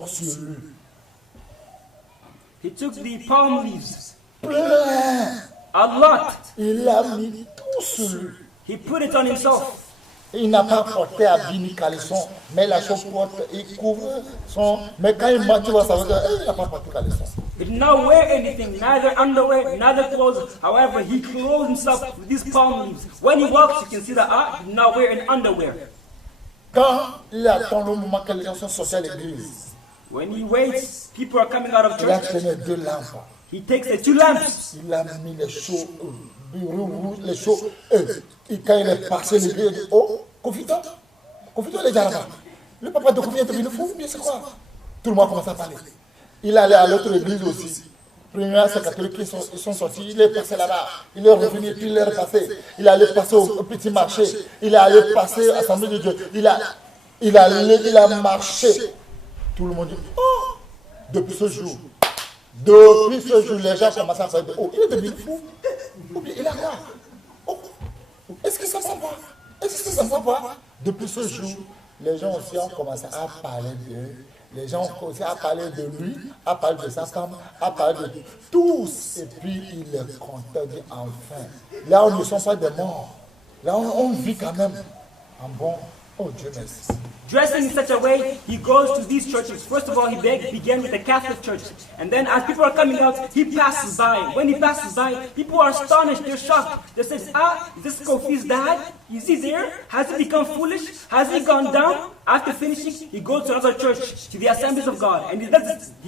donc sur lui. He took the palm leaves, Plein. a lot. Il a mis tout sur lui. He put it on himself. Il n'a pas porté habit ni caleçon, mais la chose porte, il couvre son. Mais quand il marche, tu vas savoir qu'il n'a pas porté caleçon. He did not wear anything, neither underwear, neither clothes. However, he clothed himself with these palm leaves. When he walks, you can see that he did not wear any underwear. Quand il attend le moment que les gens sont sortis à l'église, When he waits, people are coming out of il a church. tenu 2 lampes. He takes the 2 lamps. Il a mis les chaux, les chaux. Et quand il est passé, l'église, il dit, oh, confitant est déjà là-bas. Le papa de Kofi est devenu fou, mais c'est quoi? Tout le monde commence à parler. Il allait à l'autre église aussi. Première, c'est catholique, ils sont sortis, il est passé là-bas. Il est revenu, puis il est repassé. Il allait passer au petit marché. Il est allé passer à l'Assemblée de Dieu. Il a marché. Tout le monde dit, oh, depuis ce jour, les gens commencent à faire, oh, il est devenu fou. Oh, il a quoi? Oh, est-ce que ça ne va pas? Est-ce que ça ne va pas? Depuis ce jour, les gens aussi ont commencé à parler d'eux. Les gens ont commencé à parler de lui, à parler de sa femme, à parler de tous. Et puis il est content, dit enfin. Là, on ne sont pas des morts. Là, on vit quand même en bon. Oh Dieu merci. Dressing in such a way, he goes to these churches. First of all, he began with the Catholic Church. And then as people are coming out, he passes by. When he passes by, people are astonished, they're shocked. They say, is this Kofi's dad? Is he there? Has he become foolish? Has he gone down? After finishing, he goes to another church, to the Assemblies of God. And he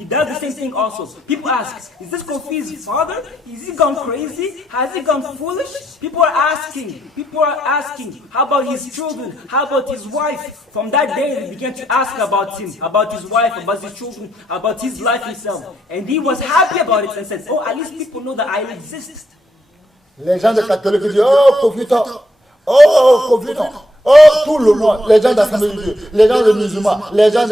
does the same thing also. People ask, is this Kofi's father? Is he gone crazy? Has he gone foolish? People are asking, how about his children? How about his wife? From that day, they began to ask about him, about his wife, about his children, about his life himself. And he was happy about it and said, oh, at least people know that I exist. Les gens de catholiques disent, oh, Kofiton, oh, Kofiton, oh, tout le monde, les gens d'Assemblée de Dieu, les gens de musulmans, les gens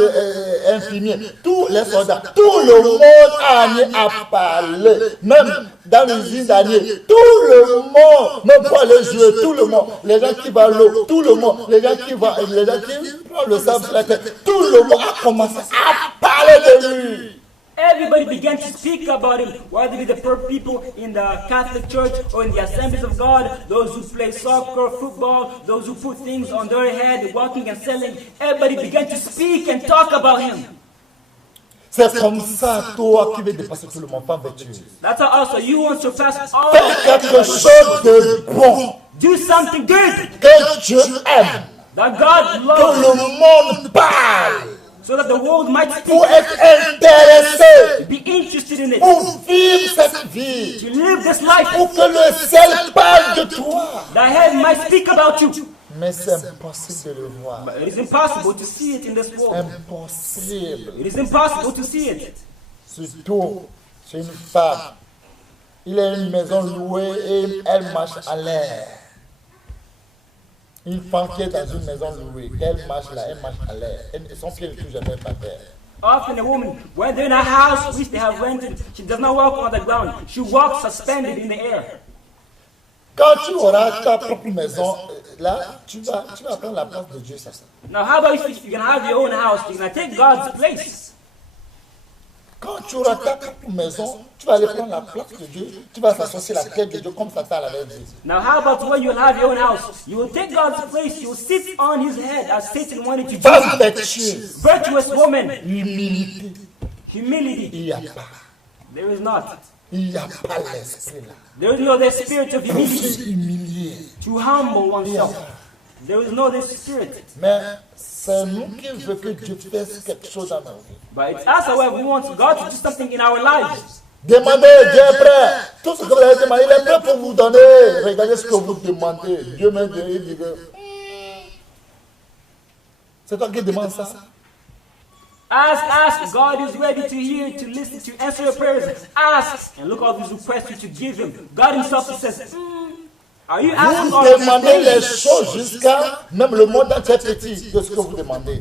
infirmiers, tous les soldats, tout le monde a amené à parler, même dans l'usine d'Anier, tout le monde, même pour aller jouer, tout le monde, les gens qui vont à l'eau, tout le monde, les gens qui prennent le sable sur la tête, tout le monde a commencé à parler de lui. Everybody began to speak about him, whether it be the poor people in the Catholic Church or in the Assemblies of God, those who play soccer, football, those who put things on their head, walking and selling. Everybody began to speak and talk about him. C'est comme ça, toi qui veux dépasser tout le monde, femme vertueuse. That's how also you want to pass all. Fais quelque chose de bon. Do something good Que Dieu aime. that God Que loves, le monde parle. so that the world might speak, Pour être intéressé. be interested in it, Pour vivre cette vie. to live this life, Pour que le ciel parle de toi. that heaven might speak about you. Mais c'est impossible de le voir. But it is impossible to see it in this world. Impossible. It is impossible to see it. Surtout chez une femme. Il a une maison louée et elle marche à l'air. Une femme qui est dans une maison louée, elle marche là, elle marche à l'air. Son pied ne touche jamais par terre. Often a woman, when they're in a house which they have rented, she does not walk on the ground. She walks suspended in the air. Quand tu auras ta propre maison, là, tu vas prendre la place de Dieu. Ça. Now, how about if you can have your own house? You can take God's place. Quand tu auras ta propre maison, tu vas aller prendre la place de Dieu. Tu vas s'associer à la tête de Dieu comme Satan l'avait dit. Now, how about when you have your own house? You will take God's place. You will sit on his head as Satan wanted to do. Femme vertueuse, Virtuous woman. humilité, Humility. il n'y a pas. There is not. Il n'y a pas l'esprit là. There is no the spirit of Pour humility. se humilier. To humble oneself. There is no this spirit. Mais c'est nous qui veut que Dieu fasse quelque chose dans nos vies. But it's us, however, we want God to do something in our lives. Demandez, Dieu est prêt. Tout ce que vous avez demandé, il est prêt pour vous donner. Regardez ce que vous demandez. Dieu m'a dit que c'est toi qui demandes ça. Ask. God is ready to hear, to listen, to answer your prayers. Ask. And look all these requests you to give him. God himself says, are you asking all Vous of these demandez les things? choses jusqu'à même le monde entier petit de ce que vous demandez.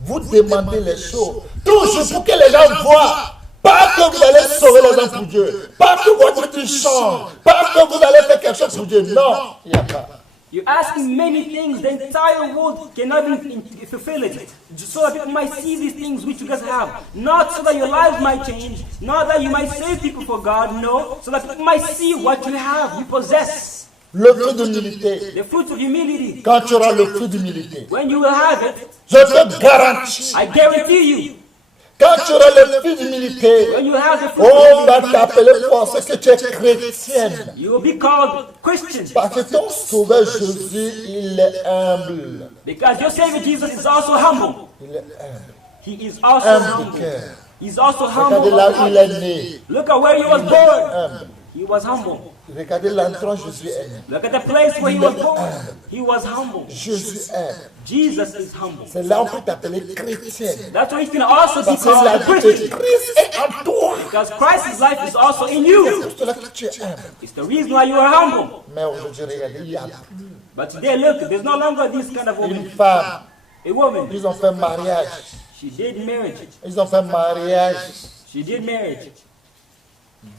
Vous demandez les choses toujours pour que les gens voient. Pas que vous allez sauver les gens pour Dieu. Pas que votre vie change. Pas que vous allez faire quelque chose pour Dieu. Non, il n'y a pas. You're asking many things. The entire world cannot even fulfill it. So that people might see these things which you guys have. Not so that your lives might change. Not that you might save people for God. No. So that people might see what you have, you possess. Le fruit d'humilité. The fruit of humility. Quand tu auras le fruit d'humilité, When you will have it, je te garantis. I guarantee you. Quand tu auras le fruit d'humilité, When you have the fruit of on va humility, t'appeler parce que tu es chrétienne. you will be called Christian. Parce que ton sauveur Jésus, il est humble. Because your Savior Jesus is also humble. Il est humble. He is also Humble de humble. cœur. He's also Regardez humble. là où il est né. Look at where he was born. Humble. He was humble. Regardez l'endroit où Jésus est né. Look at the place where he was born. He was humble. Jésus est. Jesus is humble. C'est là où on peut t'appeler chrétienne. That's why you can also be Parce que called la a vie Christian. de Christ est en toi. Because Christ's life is also in you. C'est pour cela que tu es humble. It's the reason why you are humble. Mais aujourd'hui, regardez, il y a But today, look, there's no longer this kind of une woman. femme. A woman. Ils ont fait mariage. She did marriage. Ils ont fait mariage She did marriage.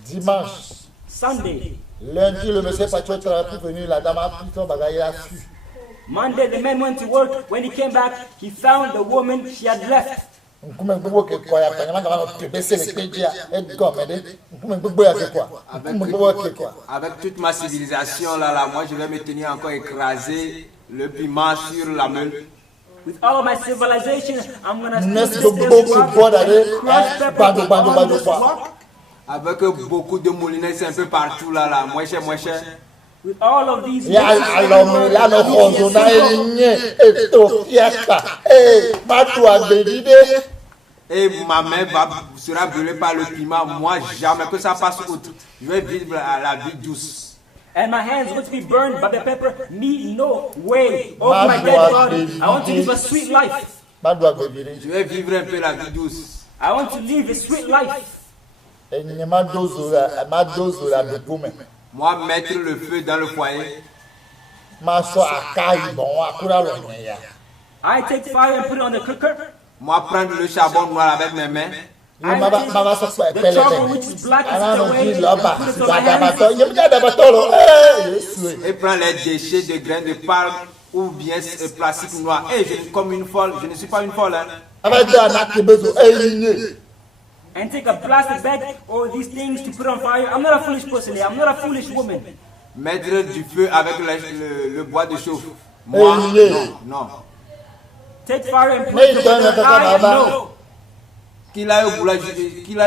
dimanche. Sunday. Lundi, le monsieur Patriot est venu, la dame a pris son bagage, il a fui. Monday, the man went to work. When he came back, he found the woman she had left. Avec toute ma civilisation là, moi je vais me tenir encore écrasé le piment sur la meule. With all of my civilization, I'm gonna N'est-ce still que this beaucoup rock, boivent d'aller, crush pepper bando, bando, on bando, this quoi. rock. Avec beaucoup de moulinets un peu partout là, moins cher, moins cher. With all of these Ya alome la no hozo na elinye eto fiaka matua bedide. Et ma main sera brûlée par le piment. Moi, jamais que ça passe outre. Je vais vivre la vie douce. and my hands going to be burned by the pepper. Me, no way. Oh my dead body. I want to live a sweet life. Matua bedide. Je vais vivre un peu la vie douce. I want to live a sweet life. Enye madozo la begume. Moi, mettre le feu dans le foyer. Maso akai bon akura lo ya. I take fire and put it on the cooker. Moi, prendre le charbon noir avec mes mains. Mama so pe The pele. trouble which is black Ana is no away. di loba. Put it on my Dada hands. bato, yemja da bato lo. Yesu. Et prendre les déchets de graines de palme ou bien plastique noir. Et je, comme une folle, je ne suis pas une folle. Hein. Abada na kebezo elinye. And take a plastic bag or these things to put on fire. I'm not a foolish person. I'm not a foolish woman. Mettre du feu avec le bois de chauffe. Moi, non. Take fire and put Mais it il donne on the un fire. baba. No. Qu'il aille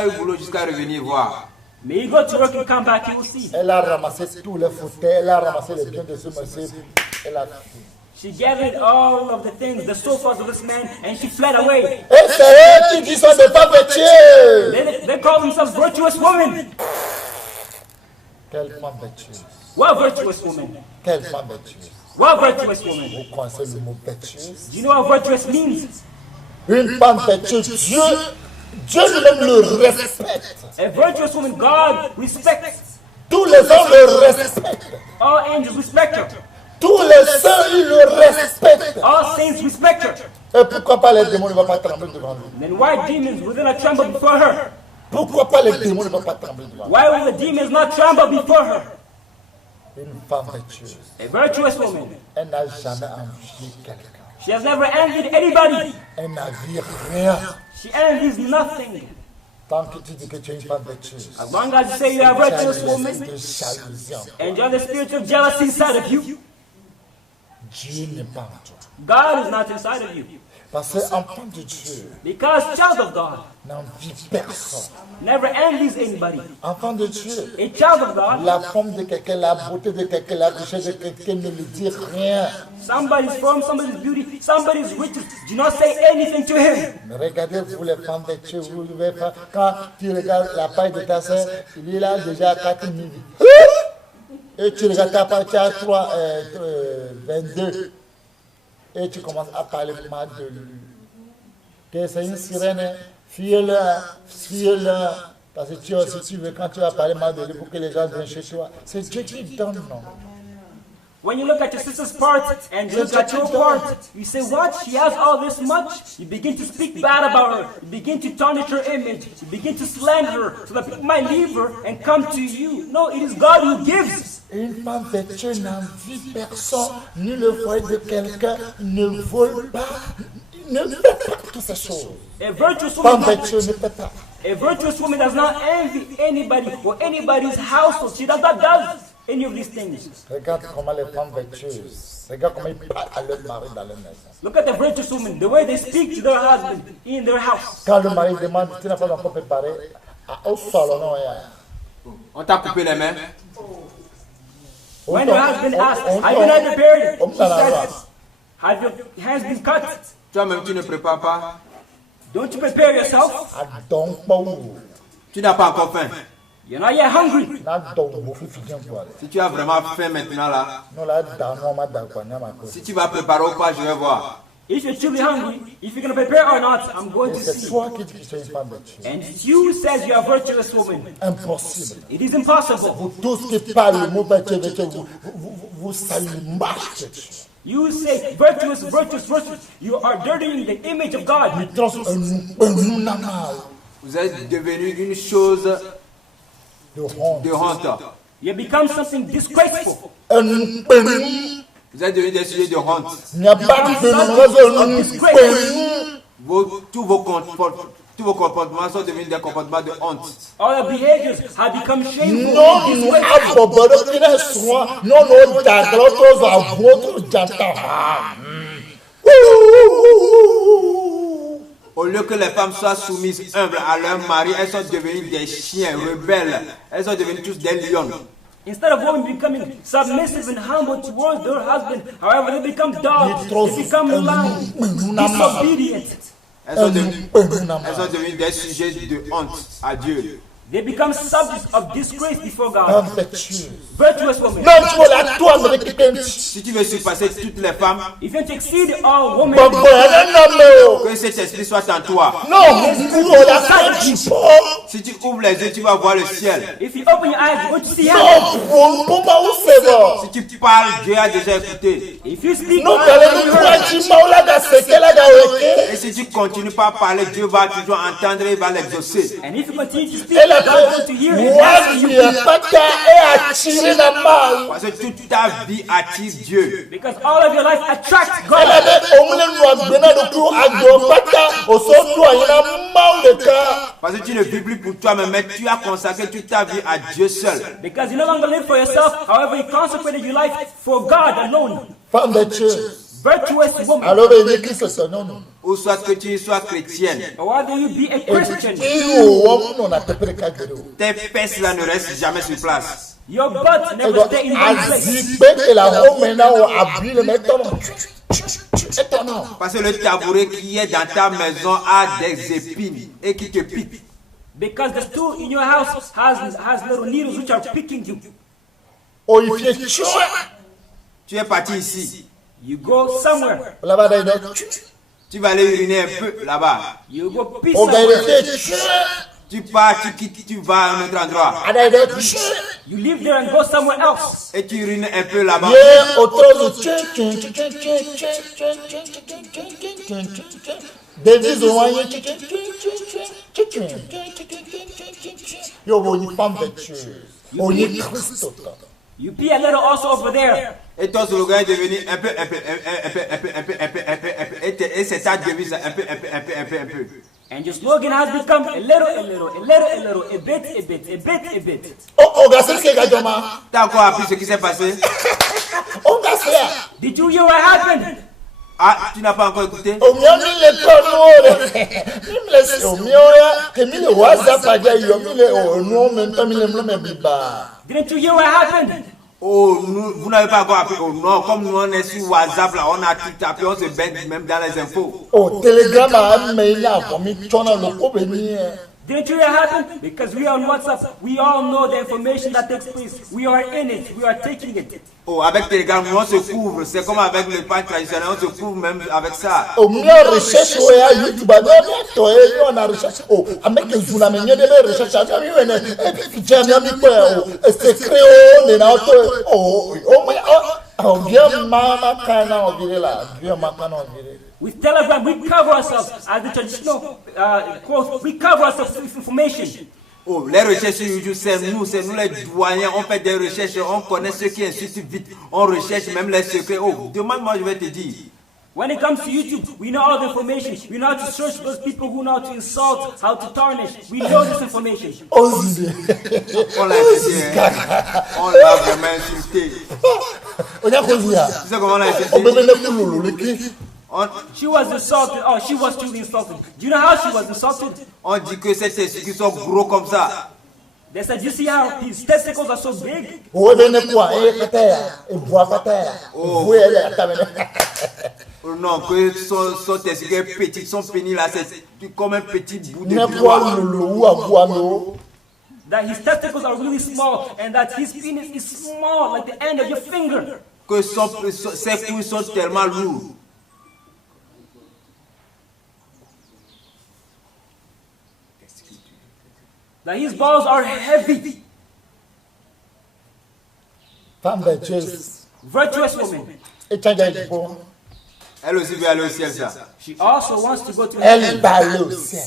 au boulot jusqu'à revenir voir. May you go to work and come back, you will see. Elle a ramassé tous les fauteuils, elle a ramassé les biens de ce monsieur. Elle a fui. She gathered all of the things, the sofas of this man, and she fled away. Et c'est eux qui disent de pas vêtir. They call themselves virtuous women. Quelle femme vêtue. What virtuous woman? Quelle femme vêtue. What virtuous woman? Vous connaissez le mot vêtue? Do you know what virtuous means? Une femme vêtue, Dieu lui-même le respecte. A virtuous woman, God respects. Tous les hommes le respectent. All angels respect her. Tous les saints, ils le respectent. All saints respect her. Et pourquoi pas les démons ne vont pas trembler devant lui? Then why demons will they not tremble before her? Pourquoi pas les démons ne vont pas trembler devant lui? Why will the demons not tremble before her? Une femme vêtue, A virtuous woman. elle n'a jamais envié quelqu'un. She has never envied anybody. Elle n'a vu rien. She envies nothing. Tant que tu dis que tu es une femme vêtue, As long as you say you are a virtuous woman de jalousie. and you have the spirit of jealousy inside of you, Dieu n'est pas en toi. God is not inside of you. Parce que enfant de Dieu Because child of God n'envie personne. never envies anybody. Enfant de Dieu, A child of God, la forme de quelqu'un, la beauté de quelqu'un, la richesse de quelqu'un ne lui dit rien. somebody's form, somebody's beauty, somebody's riches, do not say anything to him. Mais regardez, vous les femmes vêtues, vous devez faire, quand tu regardes la paille de ta soeur, il est là déjà à 4 000. Et tu regardes ta paille, tu as 22. Et tu commences à parler mal de lui. Que c'est une sirène, fuis-le. Parce que tu aussi, tu veux, quand tu vas parler mal de lui pour que les gens viennent chez toi, c'est Dieu qui donne, non? When you look at your sister's part and you look at your part, you say, what? She has all this much? You begin to speak bad about her. You begin to tarnish her image. You begin to slander her so that people might leave her and come to you. No, it is God who gives. Une femme vertueuse n'envie personne, ni le foyer de quelqu'un, ne vole pas, ne fait pas toutes ces choses. A virtuous Femme woman, vertueuse ne fait pas. a virtuous woman does not envy anybody or anybody's household. She does not do any of these things. Regarde comment les femmes vertueuses, regarde comment ils parlent à leur mari dans leur maison. Look at the virtuous women, the way they speak to their husband in their house. Quand le mari demande, tu n'as pas encore préparé, au salon, non, On t'a coupé les mains. When your husband asks, have you not prepared? He says, have your hands been cut? Toi-même, tu ne prépares pas. Don't you prepare yourself? donc pas où. Tu n'as pas encore faim. You're not yet hungry. Si tu as vraiment faim maintenant là, si tu vas préparer ou pas, je vais voir. If you're truly hungry, if you're going to prepare or not, I'm going to see. And you says you are a virtuous woman. Impossible. It is impossible. Vous tous qui parlez le mot virtueux, vous saluez marche. You say virtuous, virtuous, virtuous. You are dirtying the image of God. Vous êtes devenu une chose de honte. You become something disgraceful. Vous êtes devenu des sujets de honte. Tous vos comportements sont devenus des comportements de honte. All your behaviors have become shameful. Au lieu que les femmes soient soumises, humbles à leur mari, elles sont devenues des chiens rebelles. Elles sont devenues tous des lions. Instead of women becoming submissive and humble towards their husband, however, they become dogs, they become lying, disobedient. Elles sont devenues des sujets de honte à Dieu. They become subjects of disgrace before God. Virtuous women. Si tu veux surpasser toutes les femmes, if you want to exceed all women, que cet esprit soit en toi. Si tu ouvres les yeux, tu vas voir le ciel. If you open your eyes, you're going to see heaven. Si tu parles, Dieu a déjà écouté. If you speak, et si tu continues pas à parler, Dieu va toujours entendre et va l'exaucer. And if you continue to speak, God's going to hear and answer you. Parce que toute ta vie attire Dieu. Because all of your life attracts God. Parce que tu ne vis plus pour toi-même, mais tu as consacré toute ta vie à Dieu seul. Because you no longer live for yourself, however, you consecrated your life for God alone. Femme vertueuse. Virtuous woman. Alors, Christ, c'est non, non. Ou soit que tu sois chrétienne. Or whether you be a Christian. Tes fesses là ne restent jamais sur place. Your butt never stay in one place. Parce que le tabouret qui est dans ta maison a des épines et qui te pique. Because the stool in your house has little needles which are picking you. Tu es parti ici. You go somewhere. Tu vas aller uriner un peu là-bas. You go pee somewhere. Tu pars, tu quittes, tu vas à un autre endroit. You live there and go somewhere else. Et tu urines un peu là-bas. You pee a little also over there. Et ton slogan est devenu un peu. Et c'est ta devise un peu. And your slogan has become a little, a bit. T'as encore appris ce qui s'est passé? Did you hear what happened? Ah, tu n'as pas encore écouté? Didn't you hear what happened? Oh, vous n'avez pas encore appris. Oh non, comme nous on est sur WhatsApp là, on a tout tapé, on se baigne même dans les infos. Didn't you hear what happened? Because we are on WhatsApp, we all know the information that takes place. We are in it, we are taking it. Oh, avec Telegram, on se couvre. C'est comme avec le pain traditionnel, on se couvre même avec ça. With Telegram, we cover ourselves, as the traditional quote, we cover ourselves with information. Oh, les recherches sur YouTube, c'est nous les doyens, on fait des recherches, on connaît ceux qui insultent vite, on recherche même les secrets. Oh, demande-moi, je vais te dire. When it comes to YouTube, we know all the information. We know how to search those people who know how to insult, how to tarnish. We know this information. Ose. On l'a insulté, hein. On l'a vraiment insulté. On a causé. Tu sais comment on l'a On insulté? peut mettre le loulou, le cri. She was insulted. Oh, she was truly insulted. Do you know how she was insulted? On dit que ces testicules sont gros comme ça. They said, you see how his testicles are so big? Ouais, ben quoi? Et terre, et bois pas terre. Oui, elle est à Oh non, que son testicule petit, son pénis là, c'est comme un petit bout de ne bois. quoi le loulou à bois non. That his testicles are really small and that his penis is small, like the end of your finger. Que ses couilles sont tellement lourds. That his balls are heavy. Femme vertueuse. Virtuous woman. Et tiens, il faut. Elle aussi veut aller au ciel, ça. She also wants to go to Elle heaven. va aller au ciel.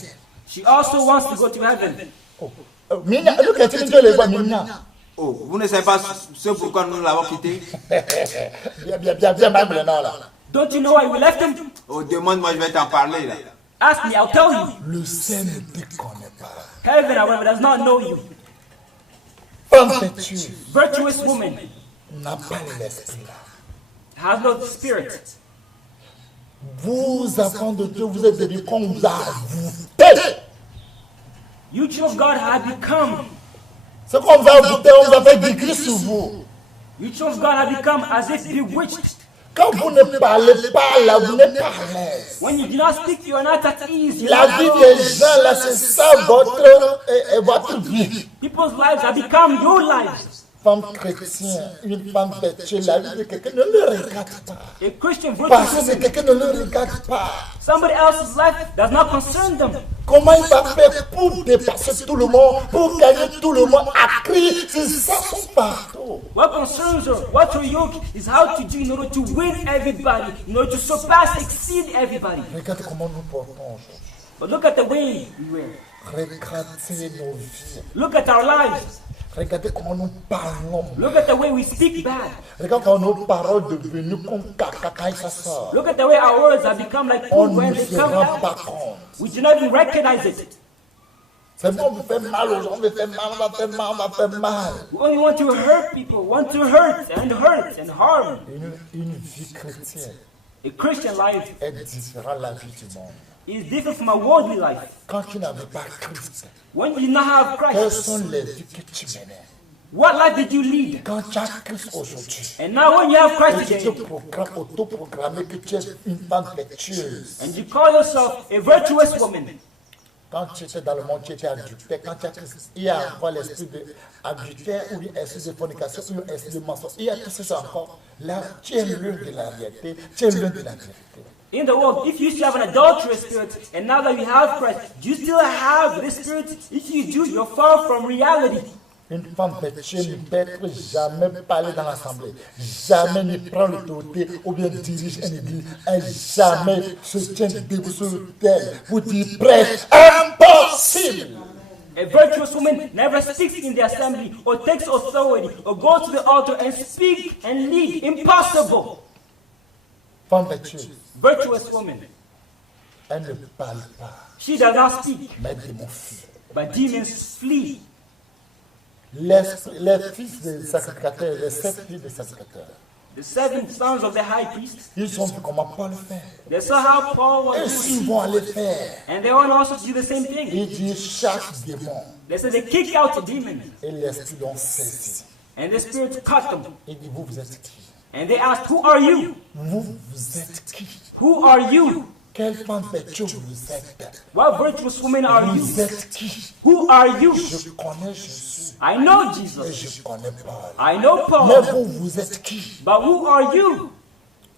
She also wants to go to heaven. Mina, look at it, les voix, Mina. Oh, vous ne savez pas ce pourquoi nous l'avons quitté? Bien, Bible, non, là. Don't you know why we left him? Oh, demande-moi, je vais t'en parler là. Ask me, I'll tell you. Le ciel ne te connaît pas. Heaven, however, does not know you. Femme vertueuse Virtuous woman n'a pas l'esprit là. has no spirit. Vous, enfants de Dieu, vous êtes devenus comme vous avez. You children of God have become. Ce qu'on vous a goûté, on vous a fait gris sur vous. You children of God have become as if bewitched. Quand vous ne parlez pas là, vous n'êtes pas à l'aise. When you do not speak, you are not at ease. You're La not vie at des home. gens là, c'est ça votre vie. People's lives have become your lives. Femme chrétienne, une femme vertueuse, la vie de quelqu'un ne le regarde pas. A Christian Parce virtuous que woman, quelqu'un ne le regarde pas. somebody else's life does not concern them. Comment il va faire pour dépasser tout le monde, pour gagner tout le monde à crier? C'est ça son partout. What concerns her, what her yoke is how to do in order to win everybody, in order to surpass, exceed everybody. Regarde comment nous portons aujourd'hui. But look at the way we wear. Regardez nos vies. Look at our lives. Regardez comment nous parlons. Look at the way we speak bad. Regarde comment nos paroles devenues comme caca quand ça sort. Look at the way our words have become like On food when ne they se come rend pas out. compte. We do not even recognize it. C'est bon, on me fait mal aux gens, on me fait mal, on va faire mal, on va faire mal. We only want to hurt people, want to hurt and harm. Une vie chrétienne A Christian life est différente de la vie du monde. is different from a worldly life. Quand tu n'avais pas Christ, When you do not have quelles Christ, sont les vies que tu menais? what life did you lead? Quand tu as Christ aujourd'hui, And now when you have Christ et tu te today, programmes, autoprogrammé que tu es une femme vertueuse. and you call yourself a virtuous woman, Quand tu étais dans le monde, tu étais adultère. Quand tu as Christ, il y a encore l'esprit d'adultère ou l'esprit de fornication ou l'esprit de mensonge. Il y a tout ça encore. Là, tu es l'un de la réalité. Tu es l'un de la vérité. in the world, if you still have an adulterous spirit, and now that you have Christ, do you still have this spirit? If you do, you're far from reality. Une femme vertueuse ne peut jamais parler dans l'assemblée, jamais ne prend l'autorité ou bien dirige une église, elle jamais se tient debout sur l'autel pour dire prêche. Impossible! A virtuous woman never speaks in the assembly or takes authority or goes to the altar and speak and lead. Impossible. Femme vertueuse, Virtuous woman. elle ne parle pas, She does not speak, mais démons fuient. but demons flee. Les fils des sacrificateurs, les 7 fils des sacrificateurs, The 7 sons of the high priest, ils ont vu comment Paul fait. they saw how Paul was Et doing, s'ils vont aller faire, and they want also to do the same thing. il dit chaque démon They said they kick out the demon, et l'esprit l'ont saisi. and the spirit cut them. Il dit vous êtes qui? And they asked, who are you? Vous êtes qui? Who are you? Quelle femme vertueuse vous êtes? What virtuous woman are you? Vous êtes qui? Who are you? Je connais Jésus I know et Jesus. je connais Paul. I know Mais Paul. vous, vous êtes qui? But who are you?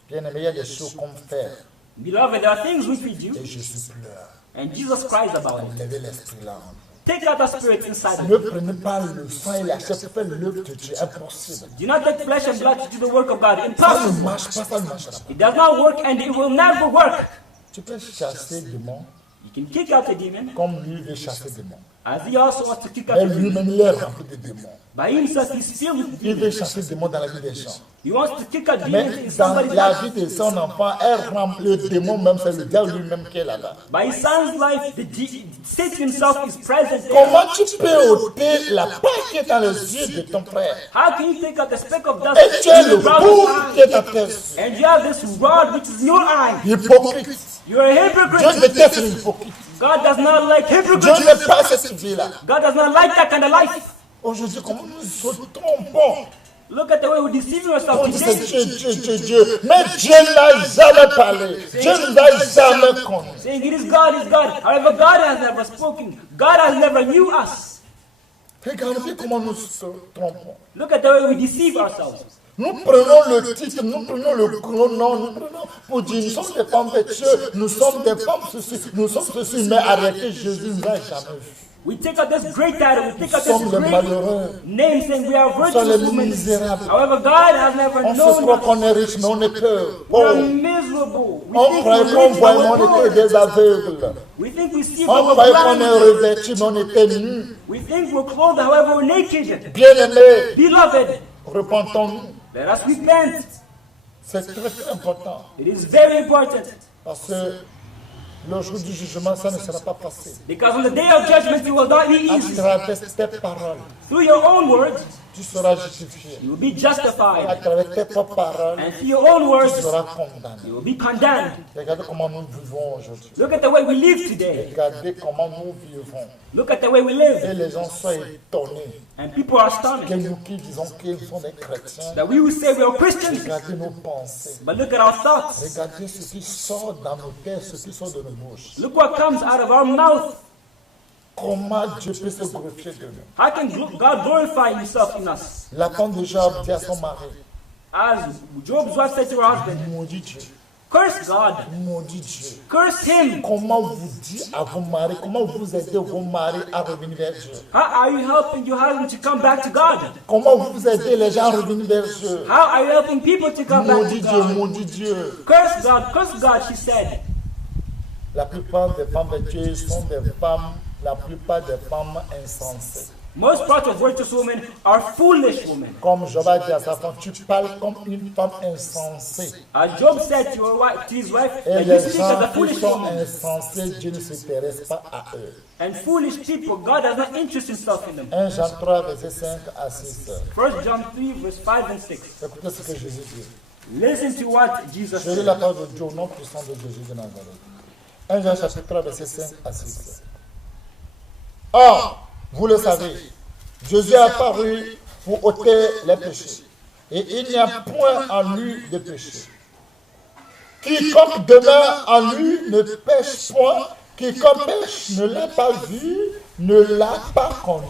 Bien aimé, il y a des choses qu'on fait Beloved, there are things we could do, et Jésus pleure. and Jesus cries about it. Levez l'esprit là. Take out the spirit inside of Ne you. prenez pas le sang et la chair pour faire l'œuvre de Dieu. Impossible. Do not take flesh and blood to do the work of God. Ça ne Impossible. marche pas, ça ne marchera pas. It does not work, and it will never work. Tu peux chasser des démons You can kick out a demon comme lui veut chasser des démons. As he also wants to kick out Mais the demons. lui-même, il est rempli de démons. By himself, he's filled with Il veut demons. chasser les démons dans la vie des gens. He wants to kick out demons Mais in dans somebody's la life. vie de son enfant, elle remplit le démon même, c'est le diable lui-même qui est là-bas. By his son's life, Satan himself is present there. Comment tu peux ôter la paix qui est dans les yeux de ton frère? How can you take out the speck of dust Et tu es in le your brother's bourg qui eye? est dans tes yeux. And you have this rod which is in your eye. Hypocrite. You're a Dieu hypocrite. déteste les hypocrites. God does not like Dieu hypocrites. n'aime pas cette vie-là. God does not like that kind of life. Aujourd'hui, comment nous nous trompons? Look at the way we're deceiving On ourselves dit c'est today. Dieu. Mais Dieu n'a jamais parlé. Dieu ne nous a jamais connu. Saying it is God, is God. However, God has never spoken. God has never knew us. Regardez comment nous nous trompons. Look at the way we deceive ourselves. Nous prenons le titre, nous prenons le gros nom, nous prenons pour dire nous sommes des femmes de Dieu, nous sommes des femmes ceci, nous sommes ceci, mais arrêtez, Jésus ne l'a jamais vu. We take out this great title, we take out Nous sommes this les great malheureux. name saying we are Nous sommes les virtuous women. misérables. However, God has never On se known croit us. qu'on est riche, mais on est pauvre. We are pauvre. miserable. We On think croyait we're qu'on rich, voyait, but mais on we're était poor. des aveugles. We think we see, On but we're croyait qu'on est blind. revêtus, mais on était nus. We think we're clothed, however, we're naked. Bien-aimés, Beloved, repentons-nous. let us repent. C'est très important. It is very important. Parce que le jour du jugement, ça ne sera pas facile. Because on the day of judgment, it will not be À easy. travers tes paroles, Through your own words, tu seras justifié. you will be À justified. travers tes propres paroles, And through your own tu words, seras condamné. you will be condemned. Regardez comment nous vivons aujourd'hui. Look at the way we live today. Regardez comment nous vivons. Look at the way we Et live. les gens sont étonnés And people are que astonished nous qui disons qu'ils sont des chrétiens, that we will say we are Christians. regardez nos pensées. But look at our thoughts. Regardez ce qui sort dans nos têtes, ce qui sort de nos bouches. Look what comes out of our mouth. Comment Dieu peut se glorifier de nous. How can God glorify himself in us? La femme de Job dit à son mari, As Job's wife said to her husband, maudit Dieu, curse God. maudit Dieu. Curse him. Comment vous dites à vos maris, comment vous aidez vos maris à revenir vers Dieu? How are you helping your husband to come back to God? Comment vous aidez les gens à revenir vers Dieu? How are you helping people to come back to Maudit Dieu, God? maudit Dieu. Curse God, she said. La plupart des femmes de Dieu sont des femmes, la plupart des femmes insensées. Most parts of virtuous women are foolish women. Comme Job a dit à sa femme, tu parles comme une femme insensée. As Job said to his wife, Et that you les speak gens as a qui foolish sont woman. insensés, Dieu ne s'intéresse pas à eux. And foolish people, God does not interest himself in them. 1 Jean 3, verset 5 à 6. 1 John 3, verse 5 and 6. Écoutez ce que Jésus dit. Listen to what Jesus Je lis said. la parole de Dieu au nom puissant de Jésus de Nazareth. 1 Jean chapitre 3, verset 5 à 6. Or, vous le savez, Jésus est apparu pour ôter les péchés. Et il n'y a point en lui de péché. Quiconque demeure en lui ne pêche point. Quiconque pêche ne l'a pas vu, ne l'a pas connu.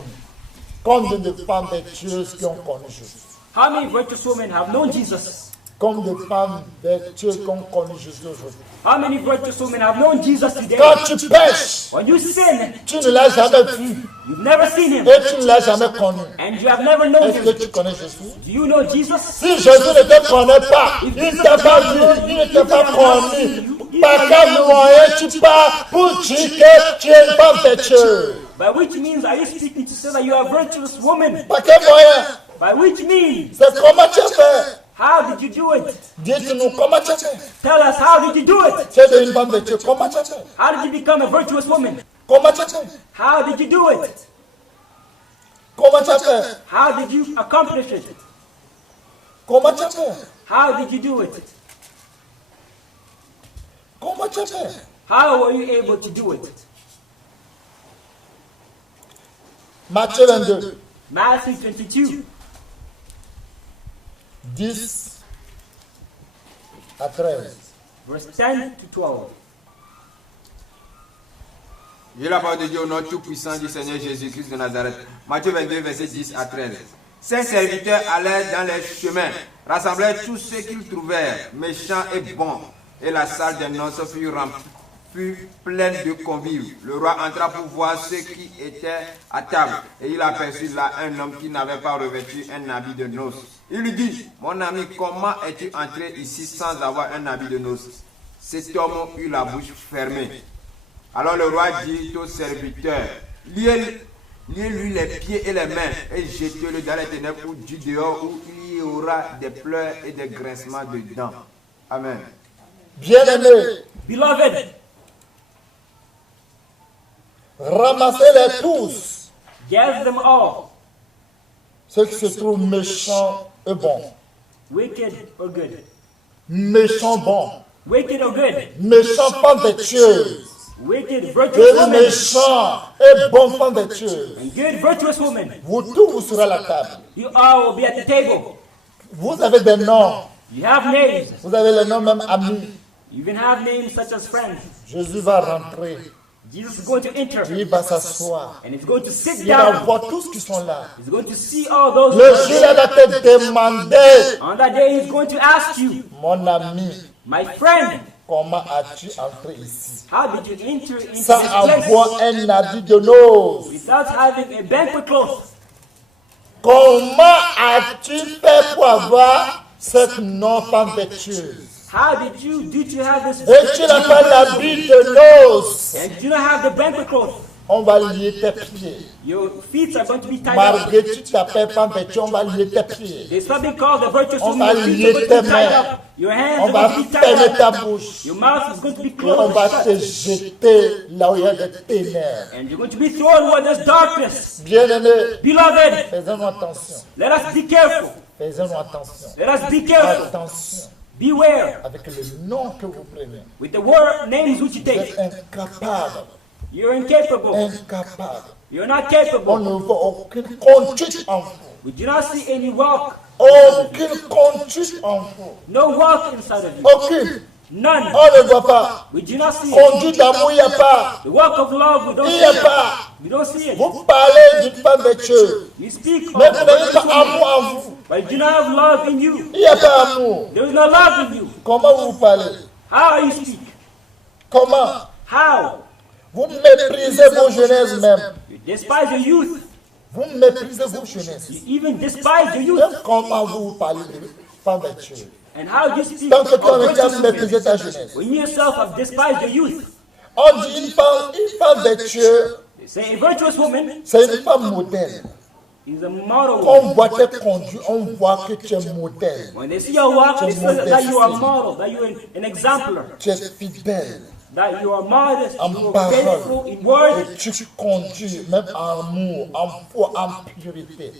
Comme de femmes vertueuses qui ont connu Jésus. How many virtuous women have known Jesus? Comme de femmes vertueuses qui ont connu Jésus aujourd'hui. How many virtuous women have known Jesus today? Quand tu pêches, When you sin, tu ne l'as jamais vu you've never seen him. et tu ne l'as jamais connu. And you have never known Est-ce que him. tu connais Jésus? Do you know Jesus? Si Jésus ne te connaît pas, il ne t'a pas vu, il ne t'a pas connu. Par quel moyen tu pars pour dire que tu es une femme vertueuse? By which means are you speaking to say that you are a virtuous woman? Par quel moyen? By which means? C'est comment tu as fait? How did you do it? Dites-nous comment tu as fait. Tell us, how did you do it? Tu es une femme vertueuse, comment tu as fait? How did you become a virtuous woman? Comment tu as fait? How did you do it? Comment tu as fait? How did you accomplish it? Comment tu as fait? How did you do it? Comment tu as fait? How were you able to do it? Matthieu 22, Matthew 22, 10 à 13. verse 10 to 12. J'ai la parole de Dieu au nom tout-puissant du Seigneur Jésus-Christ de Nazareth. Matthieu 22, verset 10 à 13. Ces serviteurs allèrent dans les chemins, rassemblèrent tous ceux qu'ils trouvèrent, méchants et bons, et la salle des noces fut pleine de convives. Le roi entra pour voir ceux qui étaient à table, et il aperçut là un homme qui n'avait pas revêtu un habit de noces. Il lui dit, mon ami, comment es-tu entré ici sans avoir un habit de noces? Cet homme eut la bouche fermée. Alors le roi dit aux serviteurs, Liez-lui les pieds et les mains et jetez-le dans les ténèbres ou du dehors où il y aura des pleurs et des grincements de dents. Amen. Bien-aimés, Beloved, ramassez-les tous, gather them all, ceux qui se trouvent méchants et bons. wicked or good. Méchants bons, Wicked or good. méchants femmes vertueuses, Wicked, virtuous et women. méchants et bons femmes vertueuses. And good, virtuous women. Vous tous, vous serez à la table. You all will be at the table. Vous avez des noms, You have names. vous avez les noms même amis. You even have names such as friends. Jésus va rentrer, Jesus is going to enter. il va s'asseoir. And he's going to sit Il va down. voir tous qui sont là. He's going to see all those. Le jour là, il va te demander, On that day, he's going to ask you, mon ami, my friend, comment as-tu entré ici? how did you enter into this Sans place avoir un habit de noces. without having a banquet cloth? Comment as-tu fait pour avoir cette non-femme vertueuse? How did you do to have this? Et tu n'as pas l'habit de noces. And do not have the banquet cloth. On va lier tes pieds. Your feet are going to be tied up. Malgré que tu t'appelles femme vertueuse, on va lier tes pieds. There's something called the virtuous On woman. va Your feet lier are going tes to be tied mains. up. Your hands On are va going to be fermer tied ta up. bouche. Your mouth is going to be Et on closed. va and te shut. jeter là où il y a des ténèbres. And you're going to be thrown where there's darkness. Bien-aimés, Beloved, faisons-nous attention. let us be careful. Faisons-nous attention. Let us be careful. Attention Beware avec le nom que vous prenez. with the word names which you Vous take. êtes incapable. You're incapable. Incapable. You're not On capable. ne voit aucune conduite en vous. We do not see any walk. Aucune conduite en vous. No walk inside of you. Aucune. None. On ne voit pas. We do not see it. Conduite d'amour, il n'y a pas. The walk of love, we don't Il see n'y a it. pas. We don't see it. Vous parlez d'une femme vertueuse. You speak of Mais vous n'avez pas virtuous amour women, en vous. but you do not have love in you. Il n'y a pas amour. There is no love in you. Comment vous parlez? How you speak? Comment? How? Vous méprisez vos jeunesses même. You despise your youth. Vous méprisez vos jeunesses. You even despise your youth. Même comment vous parlez de femme vertueuse. And how you speak Tant que of toi-même tu as virtuous méprisé women. ta jeunesse. When you yourself have despised your youth. On dit une femme vertueuse, They say a virtuous woman c'est une femme modèle. is a model On woman. voit tes conduits, on voit que tu es modèle. When they see your walk, they say that you are a model, that you are an exemplar, Tu es fidèle. that you are modest, En you are parole. faithful in word, Et tu conduis même en amour, en foi, en purité.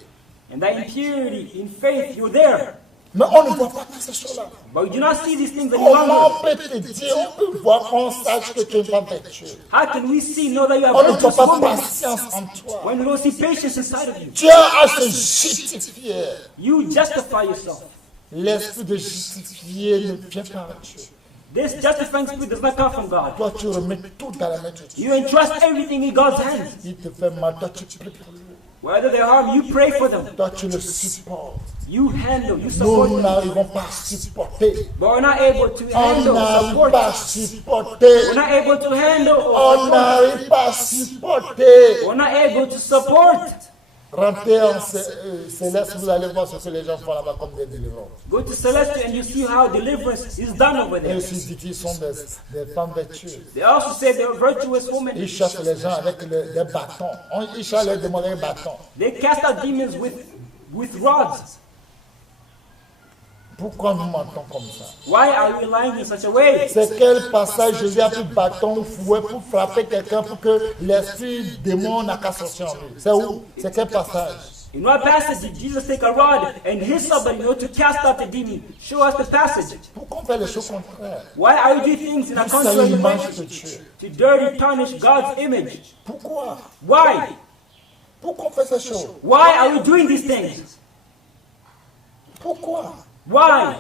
and that in purity, in faith, you're there. Mais on ne voit pas toutes ces choses-là. But you do not see these things any Comment longer. on peut te dire, on peut voir qu'on sache que tu es une femme vertueuse. How can we know that you On have ne voit virtuous pas woman patience en toi. when we don't see patience inside of you? Tu as à se justifier. You justify yourself. L'esprit de justifier ne vient pas de Dieu. This justifying spirit does not come from God. Toi, tu remets tout dans la main de Dieu. You entrust everything in God's hands. Il te fait mal, toi, tu pries pour lui. Whether they harm, you pray for them. Toi, tu le supportes. You handle, you Nous, support nous them. n'arrivons pas à supporter. But we're not able to On handle, n'arrive support. pas à supporter. We're not able to handle or On support. n'arrive pas à supporter. We're not able to support. Rentrez en céleste, vous allez voir ce que les gens font là-bas comme des délivrances. Go to Celestial and you see how deliverance is done over Et there. aussi dit qu'ils sont des femmes vertueuses. They also say they're virtuous women. Ils chassent les gens avec des bâtons. Ils chassent les démons avec des bâtons. They cast out demons with rods. Pourquoi nous mentons comme ça? Why are we lying in such a way? C'est quel passage Jésus a pris bâton ou fouet pour frapper quelqu'un pour que l'esprit démon n'a qu'à sortir en lui? C'est où? C'est quel passage? In what passage did Jesus take a rod and hit somebody in order to cast out the demon? Show us the passage. Pourquoi on fait les choses contraires? Why are we doing things in a C'est contrary way? l'image de Dieu. To dirty, tarnish God's image. Pourquoi? Why? Pourquoi on fait ces choses? Why are we doing these things? Pourquoi? Why?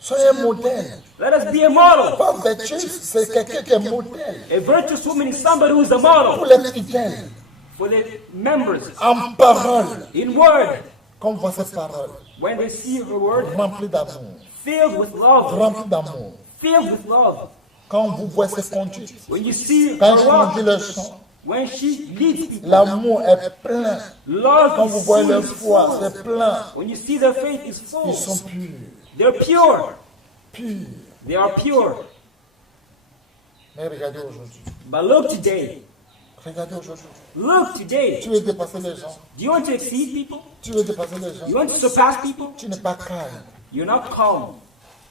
Soyez un modèle. Let us be a model. Femme vertueuse, c'est quelqu'un qui est modèle. A virtuous woman is somebody who is a model Pour les fidèles, for the members en parole, in word. comme voit cette parole, When they see her word, remplie d'amour, filled with love, remplie d'amour. filled with love. Quand vous voyez ses conduites, When you see quand her ils walk, conduisent le chant, when she leads people, l'amour est plein. love Quand is vous voyez full, leur is foi, full. c'est plein. When you see their faith is full, Ils sont purs, they're pure. purs. They are pure. Mais regardez aujourd'hui, But look today, Regardez aujourd'hui. Look today. Tu veux dépasser les gens. Do you want to exceed people? Tu veux dépasser les gens. You want to surpass people? Tu n'es pas calme. You're not calm.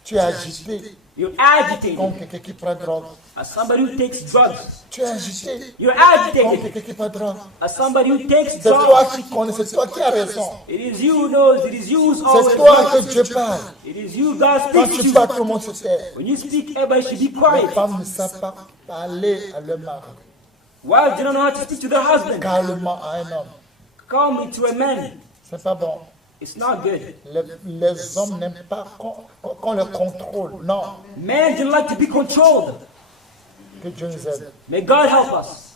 Tu es agité You're agitated. comme quelqu'un qui prend drogue. As somebody who takes drugs. Tu es agité You're comme agitated. quelqu'un qui prend drogue. As somebody who takes C'est toi drugs. qui connais, c'est toi qui as raison. It is you who knows. It is you who's C'est always toi que right. Dieu parle. It is you God Quand speaks tu to. parles, tout le monde se tait. When you speak, everybody should be Les quiet. femmes ne savent pas parler à leur mari. Wives, they don't know how to speak to their husband. Calmement à un homme. Calmly to a man. C'est pas bon. It's not good. Les hommes n'aiment pas qu'on les contrôle. Non. Men don't like to be controlled. Que Dieu nous aide. May God help us.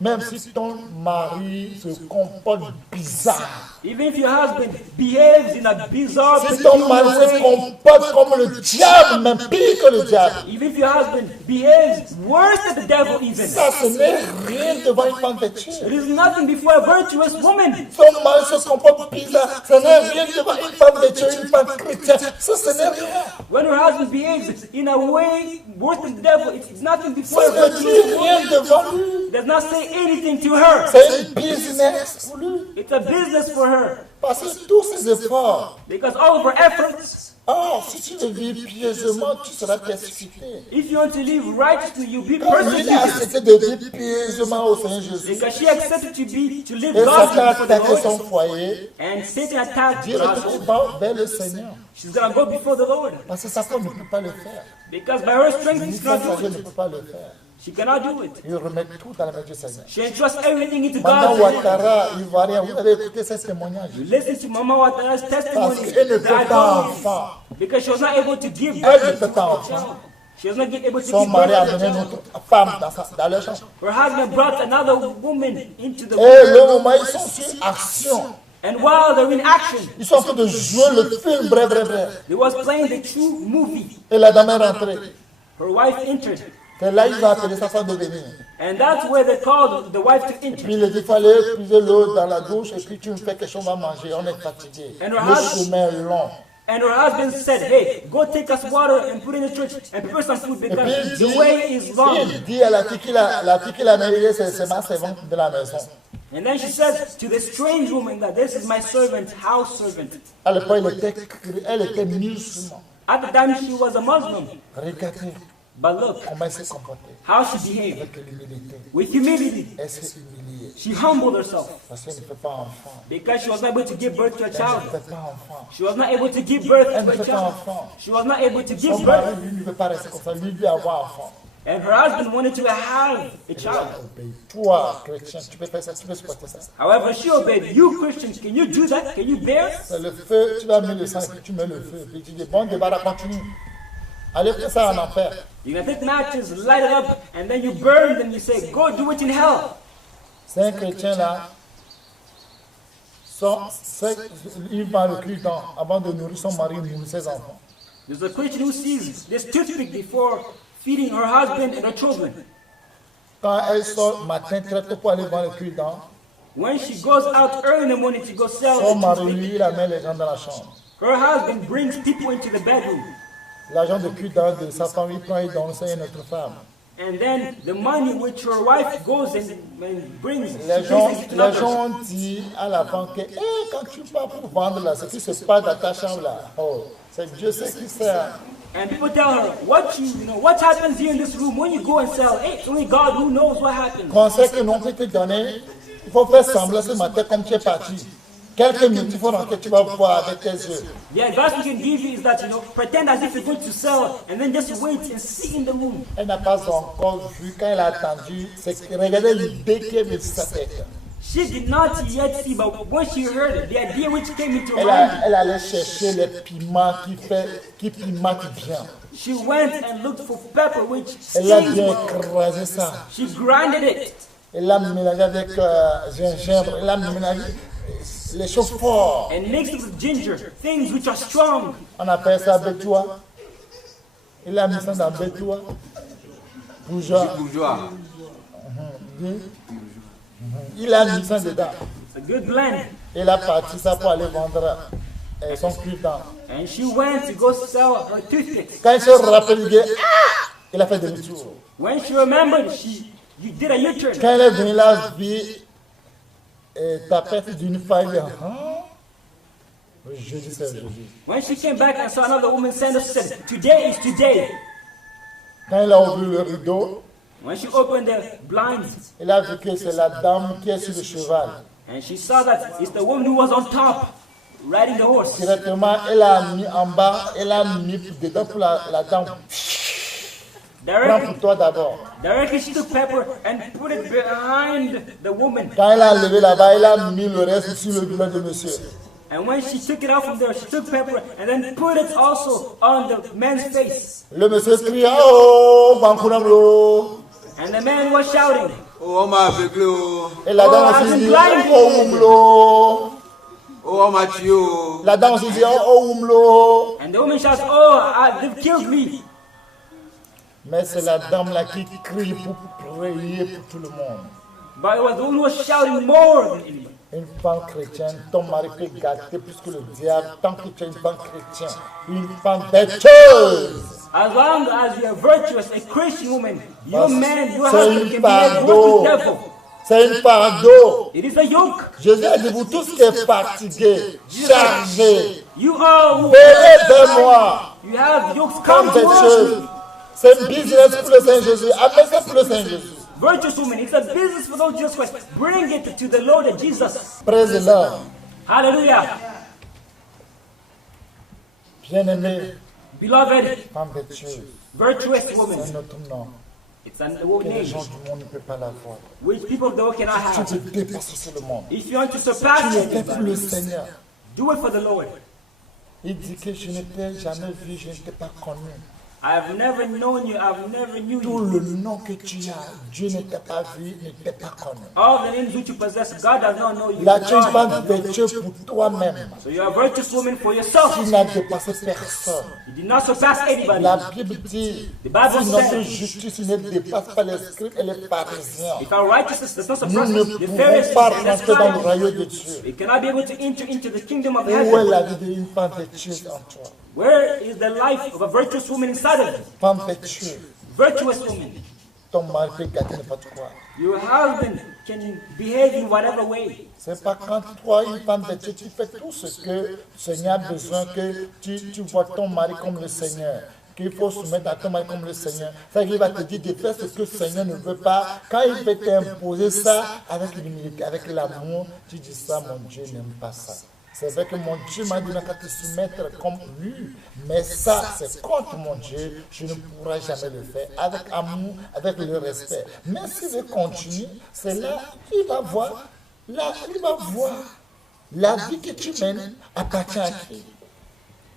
Même si ton mari se comporte bizarre. Even if your husband behaves in a bizarre, Si ton mari particular se way, comporte comme le diable, même pire que le diable. even if your husband behaves worse than the devil even, Ça, ce n'est rien devant une femme vêtue. it is nothing before a virtuous woman. Ton mari se comporte bizarre. Ce n'est rien devant une femme vêtue, une femme chrétienne. Ça, ce n'est rien. When her husband behaves in a way worse than the devil, it's nothing before Ça a ne virtuous dit woman. rien devant lui. It does not say anything to her. C'est un business pour lui. It's a business for her. Parce que tous ses efforts. Because all of her efforts, Oh, si tu le vis pieusement, tu seras persécuté. if you want to live righteously, you'll be Comme il a persecuted. accepté de vivre pieusement au Seigneur Jésus. Because she accepted to live Et Satan a godly for the attaqué son Lord, foyer. and Satan attacked Dieu her le household. va vers le Seigneur. She's gonna go before the Lord. Parce que Satan ne peut pas le faire. Because by her strength, Ni she cannot Satan do ne it. peut pas le faire. She cannot do it. Il remet tout dans la main du Seigneur. She entrusts everything into Madame God's hands. Ouattara, Ivoirien, vous avez écouté ce témoignage. You listen to Mama Ouattara's Parce testimony. qu'elle ne peut that pas God- enfant. Because she was not able to give Elle ne birth. peut pas enfant. She was not able to Son give mari a birth. amené une autre femme dans leur chambre. Her husband brought another woman into the Et le room. moment, ils sont sur action. And while they're in action, Ils sont en train de jouer le film, bref, bref, bref. they was playing the true movie. Et la dame est rentrée. Her wife entered. Et là, il va appeler sa femme de venir. And that's where they called the wife to enter. Puis il dit, il fallait puiser l'eau dans la douche et puis tu me fais quelque chose, on va manger, on est fatigué. And Le her husband- chemin est long. And her husband said, hey, go take us water and put it in the church and prepare some food Et puis because the way is long. il dit à la fille qu'il a mariée, c'est ma servante de la maison. And then she says to the strange woman that this is my servant, house servant. À l'époque, elle était musulmane. At the time she was a Muslim. Regardez But look comment elle s'est comportée. how she behaved. Avec l'humilité. With humility. Elle s'est humiliée. She humbled herself Parce qu'elle ne fait pas enfant. because she was not able to give birth to a Elle ne child. fait pas enfant. She was not able to give birth Elle to ne a fait pas child. enfant. She was not able to Son give mari, birth. lui, ne veut pas rester comme ça. Lui, veut avoir enfant. And her husband wanted to have a child. Toi, chrétien, tu peux faire ça, tu peux supporter ça. However, she obeyed. You Christians, can you do that? Can you bear? C'est le feu, tu vas mettre le sang et puis tu mets le feu. Puis tu dis, bon, débarras, continue. Allez faire ça en enfer. You're gonna take matches, light it up, and then you burn them. You say, go do it in hell. C'est un chrétien là. Il va le cul avant de nourrir son mari, il nourrit ses enfants. There's a Christian who sees this toothpick before feeding her husband and her children. Quand elle sort matin très tôt pour aller voir le cul-dent, When she goes out early in the morning to go sell son the mari, toothpick, lui, il amène les gens dans la chambre. her husband brings people into the bedroom. L'argent de cul-dent de sa femme, il prend et donne ça à une autre femme. And then the money which her wife goes and brings, she Les brings it to gens others. ont dit à la femme que quand tu pars pour vendre là, ce qui se passe dans ta chambre là, oh, c'est Dieu sait qui sert. And people tell her, what happens here in this room when you go and sell? Hey, it's only God who knows what happens. Conseil que l'on peut te donner, il faut faire semblant ce matin comme tu es parti. Quelques minutes, il faut rentrer, tu vas voir avec tes yeux. The advice we can give you is that, pretend as if you're going to sell and then just wait and see in the room. Elle n'a pas encore vu, quand elle a attendu, c'est que regardez l'idée qui est venue sur sa tête. She did not yet see, but when she heard it, the idea which came into her Elle, mind, elle allait chercher les piments qui pimentent bien. she went and looked for pepper which Elle a stings bien well. écrasé ça. She grinded it. Elle l'a mélangé avec gingembre. Elle l'a mélangé les choses fortes. And mixed it with ginger, things which are strong. On appelle ça bétois. Il a mis ça dans bétois. Bourgeois. Bourgeois. Il a mis ça dedans. It's a good blend. Il a parti ça pour aller vendre son cul-dent. And she went to go sell her toothpicks. Quand il se rappelle, il dit, il a fait demi-tour. When she remembered, she you did a U-turn. Quand elle est venue, la vie ta perte d'une femme. Jésus, c'est Jésus. When she came back and saw another woman sandals, she said, today is today. Quand elle a ouvert le rideau, When she opened the blinds, elle a vu que c'est la dame qui est sur le cheval. and she saw that it's the woman who was on top, riding the horse. Directement, elle a mis en bas, elle a mis dedans pour la dame. Prends Directly, pour toi d'abord. directly she took pepper and put it behind the woman. Quand elle a levé là-bas, elle a mis le reste sur le bilan de monsieur. And when she took it out from there, she took pepper and then put it also on the man's face. Le monsieur crie, oh, Bankunamlo. And the man was shouting. Oh, on m'a aveuglé. Oh, Et la dame I've aussi been dit, blind. oh, Umlo. oh on m'a tué. Oh. La dame aussi dit, oh, Umlo. And the woman shouts, oh, they've killed me. Mais c'est la dame là qui crie pour prier pour tout le monde. But it was the one who was shouting more than anybody. Une femme chrétienne, ton mari peut gâter plus que le diable tant que tu es une femme chrétienne. Une femme vertueuse. As long as you are virtuous, a Christian woman, your man, your C'est husband une can be a worthless fardeau. devil. C'est une fardeau. It is a yoke. Jésus a dit, vous tous qui êtes fatigués, chargés, You all who venez vers moi. you have yokes Femme come to vertueuse. worship. C'est un business pour le Seigneur Jésus. Appelle ça pour le Seigneur Jésus. Virtuous woman, it's a business for those Jesus Christ. Bring it to the Lord Jesus. Praise-le. Hallelujah. Bien-aimé, Beloved, femme vertueuse. virtuous C'est woman. un autre nom It's a que woman les name gens du monde ne peuvent pas l'avoir. which people of the world cannot Tu have. peux dépasser sur le monde. If you want to Tu surpass le fais pour it, le Seigneur. do it for the Lord. Il dit que je ne t'ai jamais vu, je ne t'ai pas connu. I've never known you, I've never knew Tout you. le nom que tu as, Dieu ne t'a pas vu, ne t'a pas connu. All the names which you possess, God does not know you. Là, tu es une God femme does not know you. vertueuse pour toi-même. So you're a virtuous woman for yourself. Tu n'as dépassé personne. You did not surpass anybody. La Bible dit, The Bible si notre says, justice ne dépasse pas les scribes et les pharisiens, if our righteousness does not nous surpass ne the pouvons Pharisees pas and the rentrer dans le scribes, royaume de Dieu. we cannot be able to enter into the kingdom of Où est heaven. la vie d'une femme vertueuse en toi? Where is the life of a virtuous woman inside of you? Femme vertueuse, Virtuous woman. ton mari peut gâter n'importe quoi. Your husband can behave in whatever way. C'est pas quand toi, une femme vertueuse, tu fais tout ce que le Seigneur a besoin, que tu vois ton mari comme le Seigneur, qu'il faut soumettre à ton mari comme le Seigneur. C'est qu'il va te dire de faire ce que le Seigneur ne veut pas. Quand il veut t'imposer ça avec l'humilité, avec l'amour, tu dis ça, mon Dieu n'aime pas ça. C'est vrai que mon Dieu m'a dit qu'à te soumettre comme lui, mais ça, c'est contre mon Dieu. Je ne pourrai jamais le faire avec amour, avec le respect. Mais si je continue, c'est là qu'il va voir. Là, il va voir. La vie que tu mènes appartient à qui?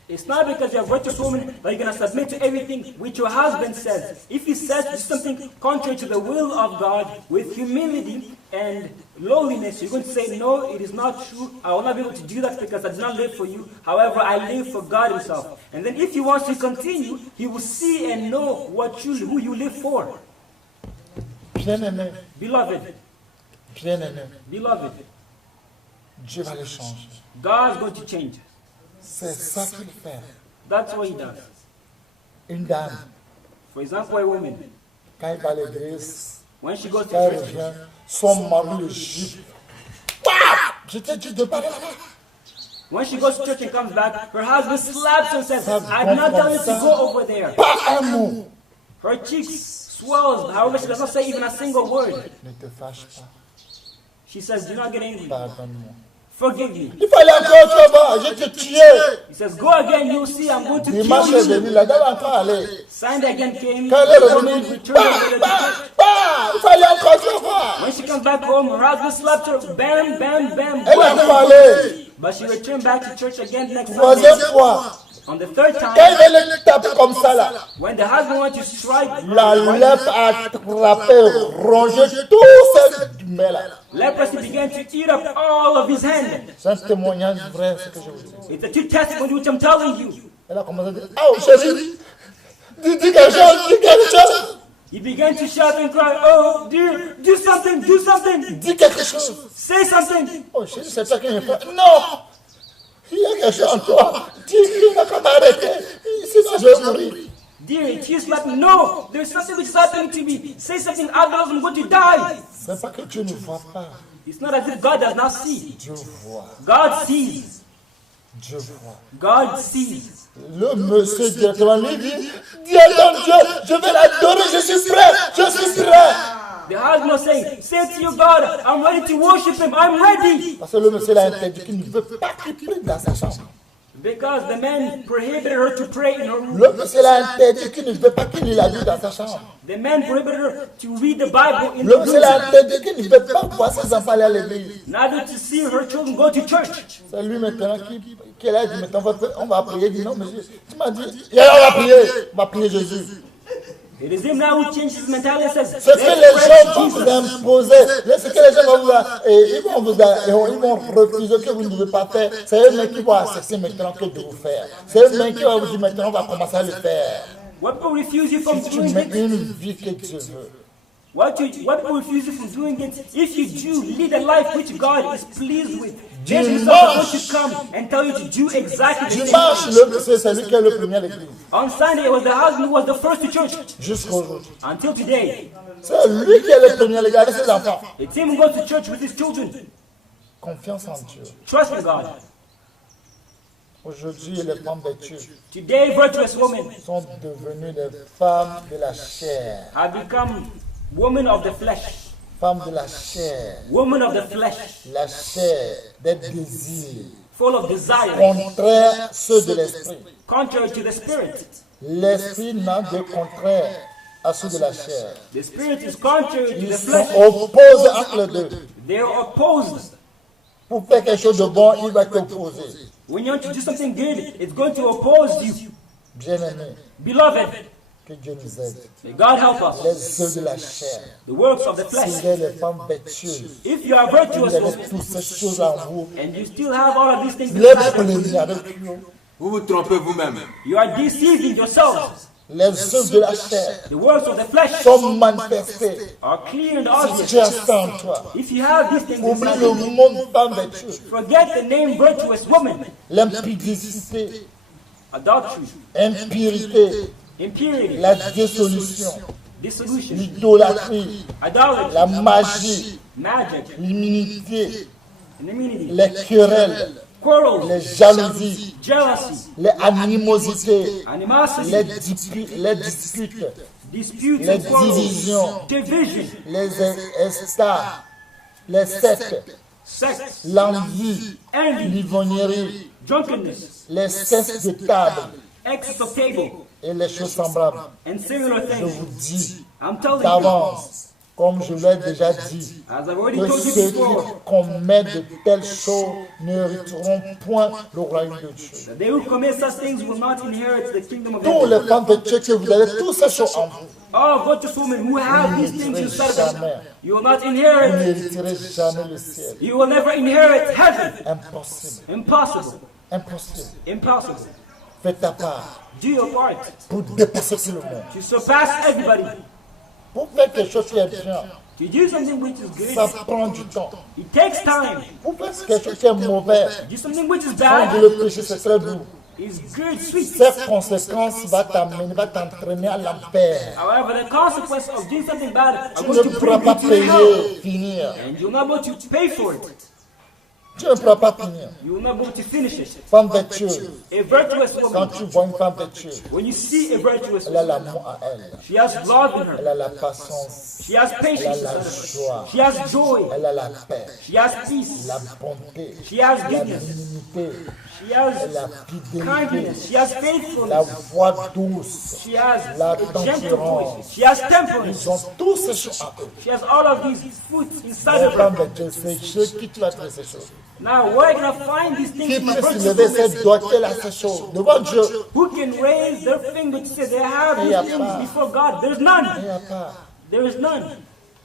It's not because you're a virtuous woman that you're going to submit to everything which your husband says. If he says do something contrary to the will of God with humility and lowliness, you're going to say, no, it is not true. I will not be able to do that because I did not live for you. However, I live for God himself. And then if he wants to continue, he will see and know who you live for. Bien-aimé, Beloved, bien-aimé, beloved, Dieu va le changer. God's going to change. C'est ça qu'il fait. That's what he does. Une dame, For example, a woman, quand elle va à l'église, when she goes to quand elle church, revient, son mari le gifle. Bah! Je t'ai dit de parler là-bas. when she goes to church and comes back, her husband slaps her and says, I did not tell you to go over there. Pas un mot. Her cheeks swells, however, she does not say even a single word. Ne te fâche pas. She says, do not get angry. Pardonne-moi. Forgive me. Il fallait encore te voir, je te tué. He says, go again, you'll see, I'm going to Dimanche kill est you. venu, la dame a encore allé. Sunday again came, Quand elle est the woman revenue, returned bah, over to bah, church. bah, il fallait encore te voir. When she comes back home, her husband slapped her, bam, bam, bam, Elle a bam. parlé. But she returned back to church again next Troisième Sunday. fois, On the third quand time, il veut le taper comme ça là, when the husband wanted to strike, la lèpre a attrapé, rongé tout ce mais là. leprosy began to eat up all of his hand. C'est un témoignage vrai, ce que je vous dis. It's a true testimony which I'm telling you. Elle a commencé à dire, oh chérie, dis quelque chose, dis quelque chose, He began to shout and cry, oh dear, do something, do something, dis quelque chose. say something. Oh chérie, c'est toi qui me fait. Non, il y a quelque chose en toi. Dis-lui, n'a qu'à m'arrêter. Sinon je vais mourir. Dear, it is like, no, there's something which is happening to me. say something, otherwise I'm going to die. Ce n'est pas que Dieu ne voit pas. It's not as if God does not see. Dieu voit. God sees. Dieu voit. God sees. Le monsieur directement lui dit, Dieu ton Dieu, je vais l'adorer, je suis prêt, je suis prêt. The husband was saying, say to your God, I'm ready to worship him, I'm ready. Parce que le monsieur l'a interdit qu'il ne veut pas qu'il prie dans sa chambre. Because the man prohibited her to pray in her room. Le monsieur l'a interdit qu'il ne veut pas qu'il lit la Bible dans sa chambre. The man prohibited her to read the Bible in Le her monsieur l'a room. interdit qu'il ne veut pas voir ses enfants aller à l'église. Neither to see her children go to church. C'est lui maintenant qui a dit, maintenant on va prier. Il dit, non monsieur, tu m'as dit, on va prier Jésus. It is him now who changes his mentality and says, Ce que les gens vont vous imposer, ce que les gens vont ils vont refuser que vous ne devez pas faire, c'est eux-mêmes qui vont accepter maintenant que de vous faire. C'est eux-mêmes qui vont vous dire maintenant on va commencer à le faire. What people refuse you from Si tu doing mets it, une vie que Dieu veut, what people refuse you from doing it, if you do lead a life which God is pleased with, then He's going to come and tell you to do exactly the same dimanche, thing. le monsieur, c'est lui qui est le premier à l'église. On Sunday, it was the husband who was the first to church. Jusqu'aujourd'hui. Until today, C'est lui qui est le premier à l'église avec ses enfants. it's him who goes to church with his children. Confiance en Dieu. Trust in God. Aujourd'hui, les femmes vêtues Today, virtuous women sont devenues des femmes de la chair. have become women of the flesh. Femmes de la chair. Women of the flesh, La chair des désirs. full of desire, Contraire ceux de l'esprit. contrary to the spirit. L'esprit n'a de contraire à ceux de la chair. The spirit is contrary to Ils the sont flesh. opposés entre les deux. They are opposed. Pour faire quelque chose de bon, il va t'opposer. When you want to do something good, it's going to oppose you. Bien-aimés, Beloved, que Dieu nous aide. may God help us. Les œuvs de la chair. The works of the Si flesh. vous êtes les femmes vertueuses, If you are vous virtuous avez women, toutes ces choses en vous, and you still have all of these things les inside, polémiques avec nous, Vous vous trompez vous-même. you are deceiving yourselves. les œuvres de la chair The works of the flesh sont manifestées. are clear and Si obvious. tu as ça en toi, If you have these things oublie inside le you, monde femme vertueuse. forget the name virtuous woman. L'impudicité, Adultery, impurité, impurity, la dissolution, dissolution, l'idolâtrie, idolatry, la magie, magic, l'immunité, immunity, les querelles, quarrels, les jalousies, jealousy, les animosités, animosity, les disputes, disputes les and quarrels, divisions, division, les estats, les sectes, sex, l'envie, envy, l'ivrognerie, drunkenness, les cesses de table excess of table, et les choses semblables. and similar Je things. vous dis I'm telling you, d'avance, comme je l'ai déjà dit, as I've already que told you ceux qui before, commettent de telles choses ne hériteront point le royaume de Dieu. that they who commit such things will not inherit the kingdom of Tous heaven. les femmes de Dieu que vous avez, toutes ces choses en vous, All virtuous women who have these things inside of them, you will not inherit, vous n'hériterez jamais le ciel. you will never inherit heaven. Impossible, Impossible. impossible. Impossible. Fais ta part Do your part pour dépasser tout le monde. to surpass everybody. Pour faire quelque chose qui est bien, To do something which is ça good, prend du temps. it takes time. Pour faire quelque chose qui est mauvais, Do something which is quand bad le péché c'est très doux. is good, sweet. Cette conséquence va t'entraîner à l'enfer. However, the consequence of doing something bad are Tu going ne to pourras bring pas you to hell. payer, finir. And you'll not be able to pay for it. Tu ne pourras pas finir. You will not be able to finish it. Femme vertueuse, A virtuous quand woman, tu vois une femme vertueuse, when you see a virtuous elle a woman, l'amour à elle. she has love in Elle her. a la patience. She has Elle a patience la inside of her. joie. She has joy. Elle a la paix. She has peace. La bonté. She has La goodness. dignité. She has La fidélité. kindness. She has La faithfulness. voix douce. She has La a gentle voice. tempérance. She has Ils temperance. ont tous ces choses en eux. She has all of these fruits inside Les of her. femmes vertueuses, c'est ceux qui tu vas trouver ces choses. Now, where are you going to find these things Qui in a peut se virtuous lever woman? cette doigt qu'elle a ces choses devant Dieu? Who can raise their finger to say they have Il y a these pas. things before God? There's Il none. n'y a pas. There is none.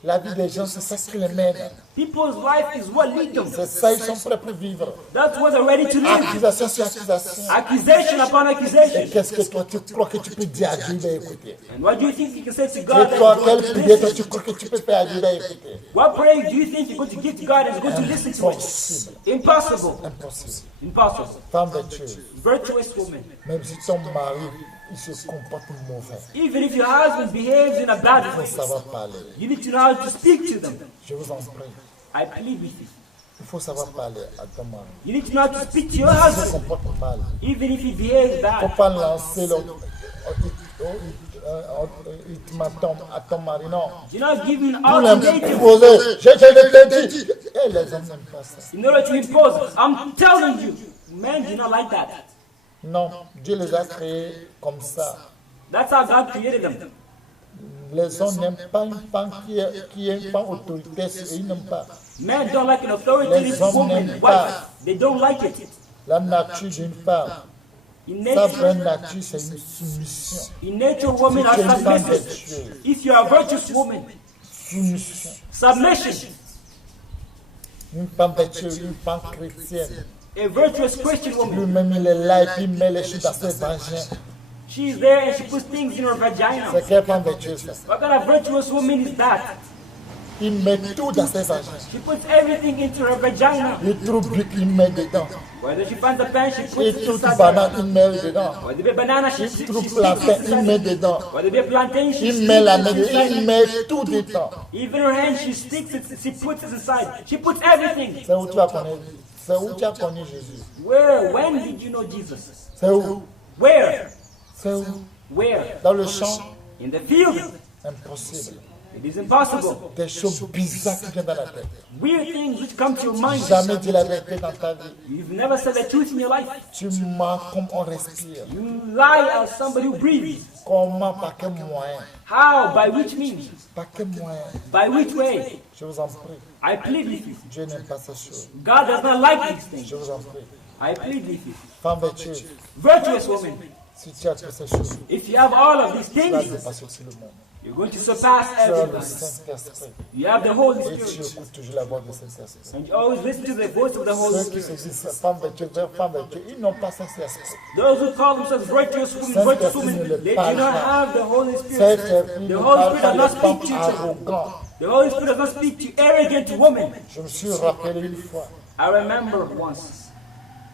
La vie des gens, c'est ça qui les mène. People's life is what leads them. C'est ça, ils sont prêts pour vivre. That's what they're ready to live. Accusation sur accusation. Accusation upon Et accusation. qu'est-ce que toi, tu crois que tu peux dire à Dieu d'écouter? And what do you think you can say to Et God toi, that quelle is going to prière toi, listen? tu crois que tu peux faire à Dieu d'écouter? What prayer do you think you're going to give to God and is going to listen to it? Impossible. Impossible. Impossible. Impossible. Femme vertueuse, Virtuous woman. même si ton mari il se comporte mauvais. Even if your husband behaves in a bad Il way, faut savoir parler. you need to know how to speak to them. Je vous en prie. I plead with you. Il faut savoir parler à ton mari. You need to know how to speak to your Il se husband, comporte mal. even if he behaves Il ne faut bad. pas lancer l'ultimatum à ton mari, non. Do not give him Vous l'aimez ultimatum imposer. Je l'ai dit. Et les hommes n'aiment pas ça. in order to impose. I'm telling you, men do not like that. Non, Dieu les a créés comme ça. That's how God created them. Les hommes n'aiment pas une femme qui est une femme autoritaire. Ils n'aiment pas. Men don't like an authoritative woman, wife. They don't like it. La nature d'une femme, In sa vraie nature, nature, c'est une soumission. in nature, women are submissive. If you are a virtuous woman, Soumission. submission. Une femme vertueuse, une femme chrétienne. A virtuous Christian woman. Lui-même, il est là et puis il met les choses dans ses vagins. She's there and she puts things in her vagina. C'est quelle femme vertueuse, ça? What kind of virtuous woman is that? Il met tout dans ses vagins. She puts everything into her vagina. Il trouve brique, il met dedans. Whether she finds a pen, she puts Il it trouve inside banane, her. il met dedans. Whether it be banana, she Il trouve sticks plantain, it il met inside. dedans. Whether it be plantain, she Il met la main, sticks it il inside. met tout dedans. Even her hand, she sticks it, she puts it inside. She puts everything. C'est où tu as connu, c'est où tu as connu Jésus. Where? When did you know Jesus? C'est où? Where? C'est où? Where? Dans le champ, In the field. impossible. It is impossible. Des choses bizarres qui viennent dans la tête. Weird things which come to your mind. Jamais dit la vérité dans ta vie. You've never said the truth in your life. Tu mens comme on respire. You lie as somebody who breathes. Comment, par quel moyen? How? By which means? Par quel moyen? By which way? Je vous en prie. I plead with you. Dieu n'aime pas ces choses. God does not like these things. Je vous en prie. I plead with you. Femme vertueuse, Virtuous woman, si tu as toutes ces choses, if you have all of these tu vas things, dépasser sur le monde. you're going to surpass Tu as le everybody. Saint-Esprit You have the Holy et tu Spirit. écoutes toujours la voix de Saint-Esprit. And you always listen to the voice of the Holy Ceux qui se Spirit. disent femme vertueuse, ils n'ont pas Saint-Esprit. Those who call themselves virtuous women, they do not have the Holy Spirit. Saint-Esprit The ne Holy parle Spirit pas does not des speak femmes to you. arrogantes. The Holy Spirit does not speak to arrogant women. Je me suis rappelé une fois, I remember once,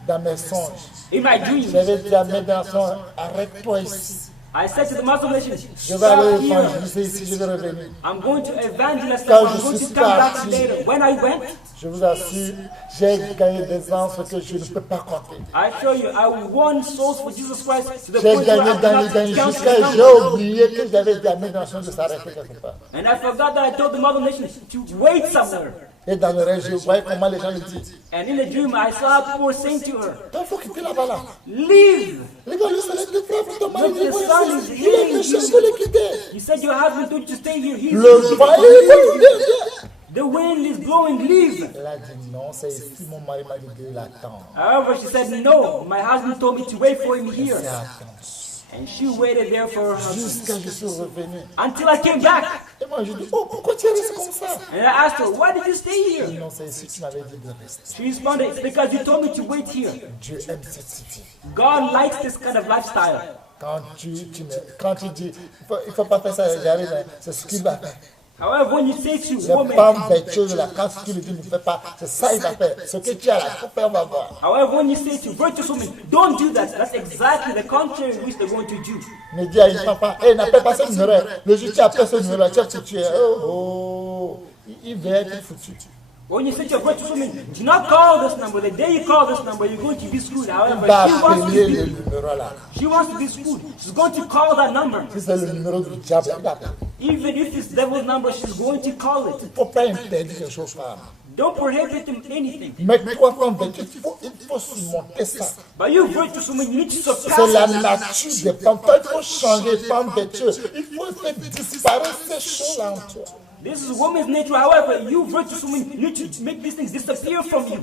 dans mes songes, in my dreams, j'avais dit à mes garçons, arrête-toi ici. I said to the Muslim nation, Je vais aller stop here. évangéliser ici, je vais revenir. I'm going to evangelize. Quand I'm je going suis to come back parti, later. When I went, Je vous assure, j'ai gagné des âmes que je ne peux pas compter. I assure you, I won souls for Jesus Christ to the J'ai point where gagné, I gagné, cannot gagné, count jusqu'à the j'ai number. oublié que j'avais dit à mes garçons de s'arrêter quelque part. And I forgot that I told the Muslim nation to wait somewhere. Et dans le rêve, je voyais comment les gens le disent. And in the dream, I saw people were saying to her, Il faut quitter là-bas là. leave. Regarde le soleil de frère, ton mari, Look, the il sun is est hitting méchant, il you. faut le quitter. You said your husband told you to stay here. He's Le vent, the wind is blowing, leave. Elle a dit non, c'est ici, mon mari m'a dit de l'attendre. However, she said, no, my husband told me to wait for him here. C'est attendre. And she waited there for her husband Jusqu'à ce que je suis revenu. until I came back. Et moi, je dis, oh, pourquoi tu es resté comme ça? And I asked her, why did you stay here? Non, c'est ici, tu m'avais dit de rester. She responded, it's because you told me to wait here. Dieu aime cette vie. God likes this kind of lifestyle. Quand tu dis, il faut pas faire ça, j'arrive, c'est ce qu'il va faire. However, when you say to Les women, femmes vertueuses, là, quand tu lui dis ne fais pas, c'est ça il va faire. Ce que tu as là, il faut faire, on va voir. however, when you say to virtuous women, don't do that, that's exactly the contrary which they're going to do. Ne dis à une femme pas, n'appelle pas ce numéro. Le jour où tu appelles ce numéro, tu es foutu. Oh, il va être foutu. When you say to a virtuous woman, do not call this number. The day you call this number, you're going to be screwed. Il However, va she wants appeler to le be, numéro là. she wants to be screwed. She's going to call that number. Si c'est le numéro du diable, il va appeler. Even if it's devil's number, she's going to call it. Il ne faut pas interdire les choses femmes. Don't prohibit them anything. Mais toi, femme vertueuse, il faut surmonter ça. But you virtuous woman, you need to surpass C'est la it. nature des femmes. Toi, il faut changer femme vertueuse. Il faut faire disparaître ces choses-là en toi. This is woman's nature. However, you virtuous woman, you need to make these things disappear from you.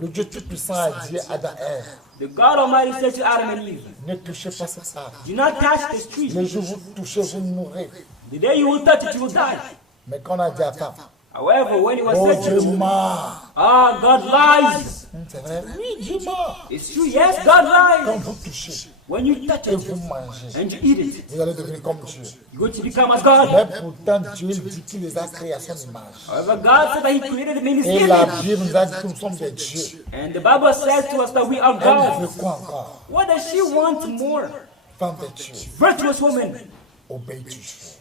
Le Dieu Tout-Puissant a dit à Adam et Ève, The God Almighty said to Adam and Eve, ne touchez pas cette arbre. do not touch this tree. Le jour où vous touchez, vous mourrez. The day you will touch it, you will die. Mais quand on a dit à femme, However, when it was oh said Dieu to you, ment. God lies. C'est vrai, oui, Dieu ment. It's true, yes, God Quand lies. vous touchez When you touch et it vous mangez, and you eat it, vous allez devenir comme Dieu. you're going to become as God. Mais pourtant, Dieu il dit qu'il les a créés à son image. However, God said that He created them in His Et la image. Bible nous a dit que nous sommes des dieux. And the Bible says to us that we are Elle veut God. quoi encore? What does she want more? Femme vertueuse, Virtuous woman obéit toujours.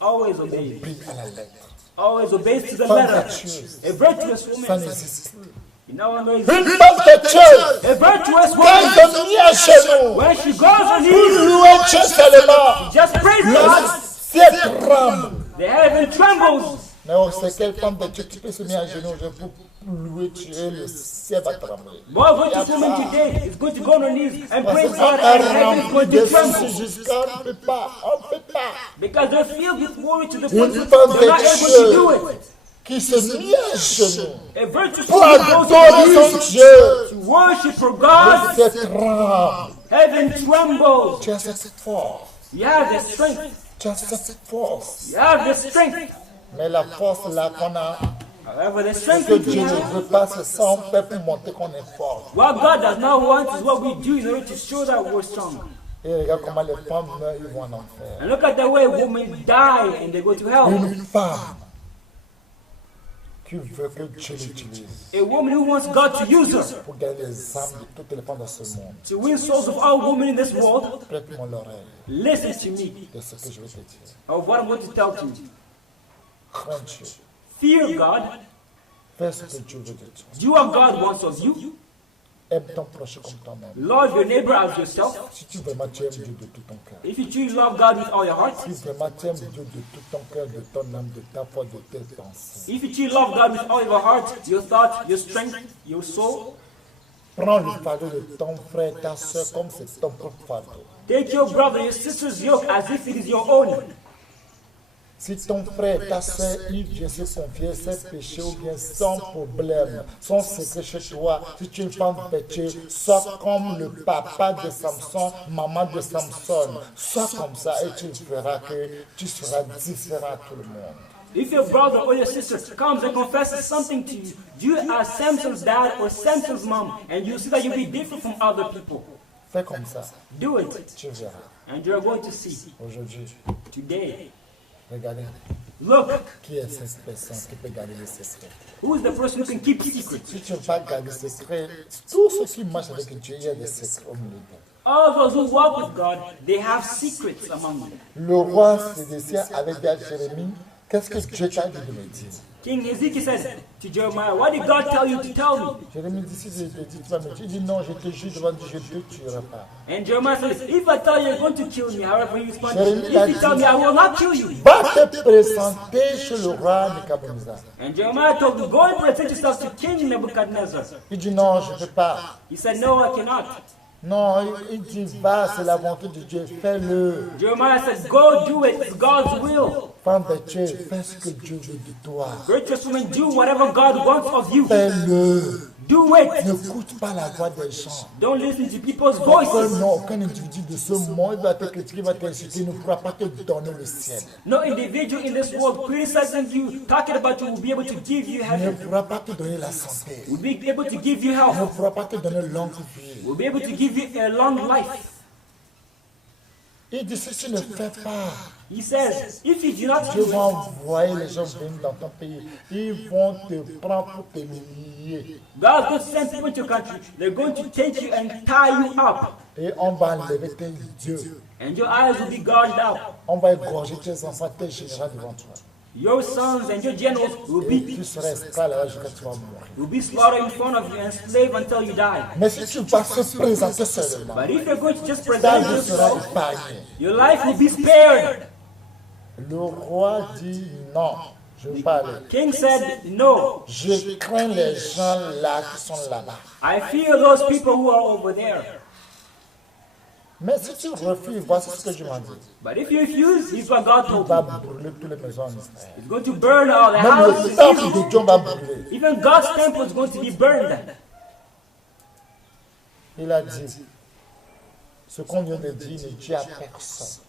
always obeys. Obéit à la lettre. Always obeys to the Femme letter. vertueuse, A virtuous ça woman. n'existe plus. No one knows. Une femme vertueuse, A virtuous quand woman. elle se met à genoux, When she goes on pour knees, louer Dieu seulement, just praise le God. ciel tremble. The heaven trembles. Mais c'est quelle femme vertueuse qui peut se mettre à genoux pour louer Dieu, le ciel va trembler. More virtuous woman today is going to go on her knees and Parce praise que God, quand and elle heaven is remplit going de to soucis tremble. jusqu'à on ne peut pas, on ne peut pas. Because they're filled with worry to the Une point that femme they're not able to do vertueuse it. qui se met à genoux A virtuous pour woman goes to adorer son knees Dieu, to worship her le God. ciel tremble. Heaven trembles. Tu as cette force, You have the strength. tu as cette force. You have the strength. Mais la force là qu'on a, However, the ce strength que that Dieu we ne have, veut pas, c'est ça on fait pour montrer qu'on est fort. what God does not want is what we do in order to show that we're strong. Et regarde comment les femmes meurent, ils vont en enfer. And look at the way women die and they go to hell. Une femme qui veut que Dieu l'utilise A woman who wants God to use her pour gagner les âmes de toutes les femmes dans ce monde. to win souls of all women in this world. Prête-moi l'oreille Listen to me de ce que je vais te dire. of what I'm going to tell you. Crains Dieu. Fear God. Fais ce que Dieu veut de toi. Do what God wants of you. Aime ton prochain comme toi-même. Love your neighbor as yourself. Si tu vraiment tu aimes Dieu de tout ton cœur. If you truly love God with all your heart. Si vraiment tu aimes Dieu de tout ton cœur, de ton âme, de ta foi, de tes pensées. If you truly love God with all of your heart, your thoughts, your strength, your soul. Prends le fardeau de ton frère, ta soeur, comme c'est ton propre fardeau. Take your brother, your sister's yoke as if it is your own. Si ton frère, ta soeur, il vient se confier ses péchés ou bien son problème, son secret chez toi, si tu es une femme vertueuse, sois comme le papa de Samson, maman de Samson, sois comme ça et tu verras que tu seras différent à tout le monde. If your brother or your sister comes and confesses something to you, do as Samson's dad or Samson's mom, and you'll see that you'll be different from other people. Fais comme ça, Do it, tu verras. and you're going to see. Aujourd'hui, Today, regardez look, qui est cette personne qui peut garder les secrets. who is the person who can keep secrets? Si tu ne veux pas garder les secrets, tous ceux qui marchent avec Dieu, il y a des secrets au milieu d'eux. All those who walk with God, they have secrets among them. Le roi Sédécia avait dit à Jérémie, qu'est-ce que Dieu t'a dit de me dire? King Ezekiel said to Jeremiah, what did God tell you to tell me? Jérémie dit, si je te dis, tu vas me dire, il dit non, je te jure devant Dieu, je ne te tuerai pas. And Jeremiah says, if I tell you you're going to kill me, however he responds, Jeremiah if you tell me I will not kill you. Va te présenter chez le roi Nebuchadnezzar. And Jeremiah told him, go and present yourself to King Nebuchadnezzar. Il dit non, je ne peux pas. He said, no, I cannot. Non, il dit, va, c'est la volonté de Dieu, fais-le. Jeremiah said, go do it, it's God's will. Femme de Dieu, fais ce que Dieu veut de toi. Virtuous women, do whatever God wants of you. Fais-le. Do it. N'écoute pas la voix des gens. Don't listen to people's Aucun, voices. non, aucun individu de ce monde va te critiquer, va t'insulter, ne pourra pas te donner le ciel. No individual in this world criticizing you, talking about you, will be able to give you Ne heaven. pourra pas te donner la santé. Will be able to give you Ne health. pourra pas te donner longue vie. Will be able to give you a long life. Il dit, si tu ne fais pas, He says, if you do not Dieu do va it, envoyer les gens venir dans ton pays. Ils vont te prendre pour te lier. God's going to send people into your country. They're going to take you and tie you up. Et on va enlever tes dieux. And your eyes will be gouged out. On va égorger tes enfants, tes généraux devant toi. Your sons and your generals will Et be tu seras esclave là jusqu'à ce que tu vas mourir. slaughtered in front of you and slave until you die. Mais si tu vas se présenter seulement, But if you're going to just ta present vie sera yourself, épargnée. your life will be spared. Le roi dit non, je ne veux pas aller. King said, no, Je crains les gens là qui sont là-bas. I fear those people who are over there. Mais si tu refuses, voici ce que Dieu m'a dit. But if you refuse, here's what God Il told va you. brûler toutes les maisons en Israël. He's going to burn all the Même houses. le temple de Dieu va brûler. Even God's temple is going to be burned. Il a dit, ce qu'on vient de dire ne dit à personne.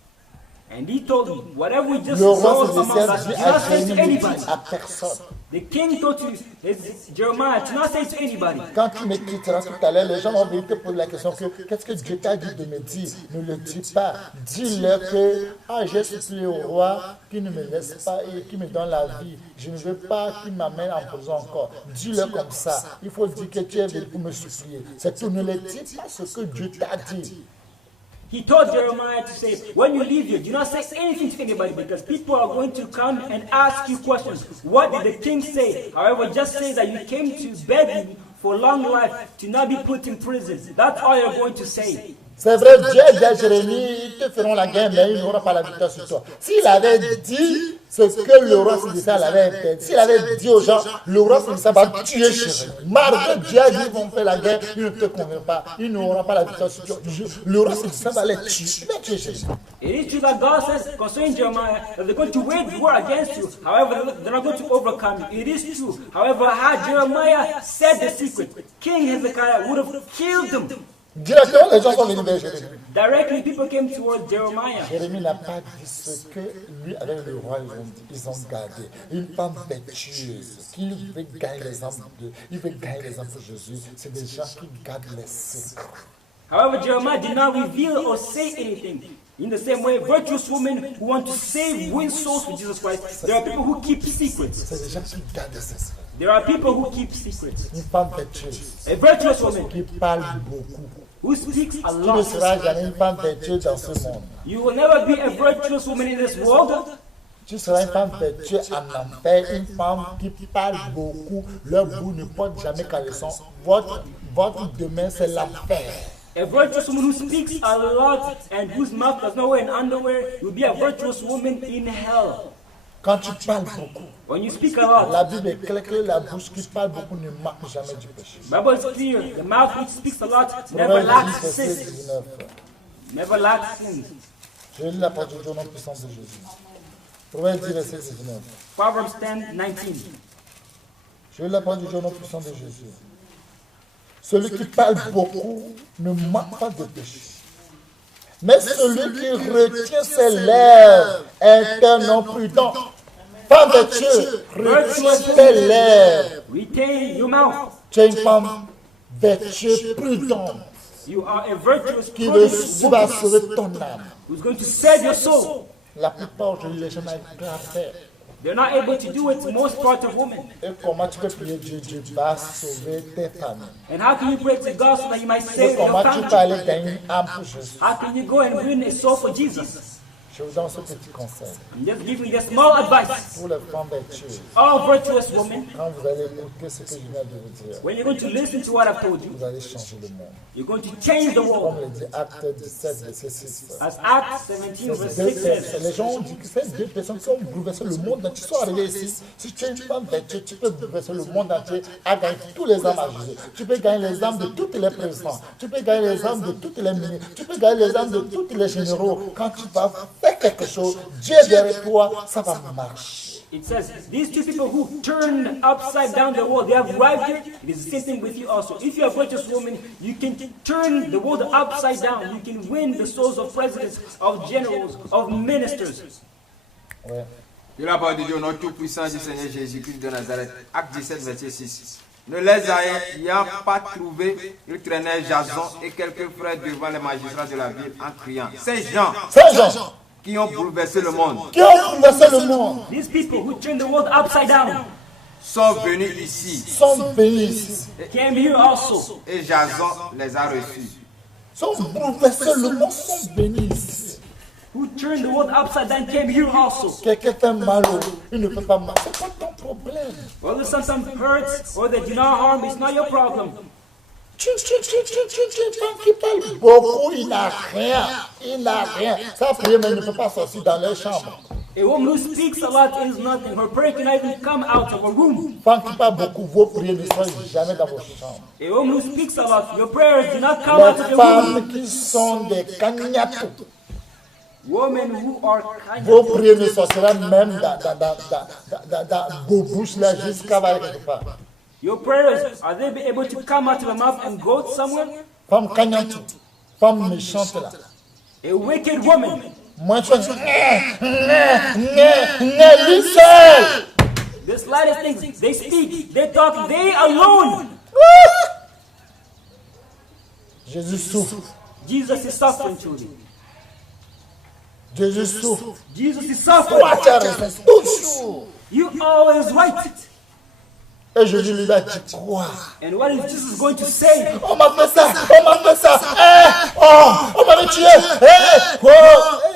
And he told him, whatever we just Le roi saw among Sédécia us, dit do à not say to Jérémie, ne anybody. dit à personne. The king told to Jeremiah, do not say to anybody. Quand tu me quitteras tout à l'heure, les gens vont venir te poser la question que qu'est-ce que Dieu t'a dit de me dire? Ne le dis pas. Dis-leur que j'ai supplié au roi qui ne me laisse pas et qui me donne la vie. Je ne veux pas qu'il m'amène en prison encore. Dis-leur comme ça. Il faut dire que tu es venu pour me supplier. C'est tout. Ne le dis pas ce que Dieu t'a dit. He told Jeremiah to say, when you leave here, do not say anything to anybody because people are going to come and ask you questions. What did the king say? However, just say that you came to beg me for long life to not be put in prison. That's all you're going to say. C'est vrai, Dieu dit à Jérémie, ils te feront la guerre, mais ils n'auront pas la victoire sur toi. S'il avait dit ce que le roi Sédécia l'avait fait, s'il avait dit aux gens, le roi Sédécia va tuer Jérémie. Malgré Dieu a dit, ils vont faire la guerre, ils ne te conviennent pas, ils n'auront pas la victoire sur toi. Le roi Sédécia va les tuer, il va tuer Jérémie. It is true that God says concerning Jeremiah that they're going to wage war against you. However, they're not going to overcome you. It is true. However, had Jeremiah said the secret, King Hezekiah would have killed him. Directement, les gens sont venus vers Jérémie. Directly, people came towards Jeremiah. Jérémie n'a pas dit ce que lui, avec le roi, ils ont gardé. Une femme vertueuse, qui veut gagner les âmes il veut gagner les âmes pour Jésus. C'est des gens qui gardent les secrets. However, Jeremiah did not reveal or say anything. In the same way, virtuous women who want to win souls for Jesus Christ, there are people who keep secrets. C'est des gens qui gardent les secrets. There are people who keep secrets. Une femme vertueuse, A virtuous woman qui parle beaucoup. who speaks a Tu ne lot. seras jamais une femme vertueuse dans ce monde. You will never be a virtuous woman in this world. Tu seras une femme vertueuse en enfer, une femme qui parle beaucoup. Leur bout ne porte jamais caleçon. Votre demain, c'est l'enfer. A virtuous woman who speaks a lot and whose mouth does not wear an underwear will be a virtuous woman in hell. Quand tu parles beaucoup, When you speak a lot, la Bible est claire que la bouche qui parle beaucoup ne marque jamais du péché. Bible is clear. The mouth which speaks a lot never Proverbe 10, lacks verset sin. 19. Never lacks sin. Je lis la parole du Dieu au nom puissant de Jésus. Proverbe 10, verset 19. Proverbs 10:19. Je lis la parole du Dieu au nom puissant de Jésus. Celui qui parle beaucoup ne manque pas de péché. Mais celui qui retient ses lèvres est un homme prudent. Femme vertueuse, retiens tes lèvres. Retain your mouth. Tu es une femme vertueuse, prudente, You are a virtuous qui prudent va woman sauver ton âme. who's going to save your soul. La plupart aujourd'hui, les gens n'arrivent pas à faire. They're not able to do it, most part of women. Et comment tu peux prier Dieu, Dieu va sauver tes familles. And how can you pray to God so that you might Et save your comment tu peux family? aller gagner une âme pour Jésus. How can you go and win a soul for Jesus? Je vous donne ce petit conseil. I'm just giving you a small advice. Pour les femmes vertueuses, All virtuous women, quand vous allez écouter ce que je viens de vous dire, when you're going to listen to what I've told you, vous allez changer le monde. you're going to change the Comme world. le dit Acte 17, verset 6. As Acts 17 verse Deux 6 personnes. says, Les gens ont dit que ces deux personnes qui ont bouleversé le monde entier sont arrivées ici. Si tu es une femme vertueuse, tu peux bouleverser le monde entier à gagner tous les âmes à Jésus. Tu peux gagner les âmes de toutes les présidents. Tu peux gagner les âmes de toutes les ministres. Tu peux gagner les âmes de tous les généraux. Quand tu vas faire quelque chose, Dieu est derrière toi, ça va marcher. it says, these two people who turned upside down the world, they have arrived here. It is the same thing with you also. If you're a virtuous woman, you can turn the world upside down. You can win the souls of presidents, of generals, of ministers. Ouais. De la part de Dieu, notre tout-puissant du Seigneur Jésus-Christ de Nazareth. Acte 17, verset 6. Ne les ayant pas trouvés, ils traînaient Jason et quelques frères devant les magistrats de la ville en criant. Ces gens Ces gens qui ont bouleversé le monde qui ont bouleversé le monde These people who turned the world upside down sont venus ici sont venus ici. came here also. et Jason les a reçus. Sont bouleversés le monde, sont venus ici. Who turned the world upside down came here also. Quelqu'un fait mal, il ne peut pas mal. C'est pas ton problème. Whether something hurts or they do not harm, it's not your problem. Femme qui parle beaucoup, il n'a rien. Il n'a rien. Ça prier, mais il ne peut pas sortir dans les chambres. A woman who speaks a lot is nothing. Her prayer cannot even come out of a room. Femme qui parle beaucoup, vos prières ne sont jamais dans vos chambres. A woman who speaks a lot, your prayers do not come out of Les the femmes room. qui sont des cagnatos, Women who are kind vos prières ne sortiront même dans vos bouches là jusqu'à aller quelque part. Your prayers, are they be able to come out of your mouth and go somewhere? Femme cagnato, femme méchante là. A wicked woman. Moi je dis, lui seul. The slightest things, they speak, they talk, they alone. Jésus souffre. Jesus is suffering truly. Jésus souffre. Jesus is suffering. Toi tu as raison, toujours. You always right. Et Jésus lui a dit quoi? And what is Jesus going to say? On m'a fait ça, on m'a fait ça. On m'avait tué.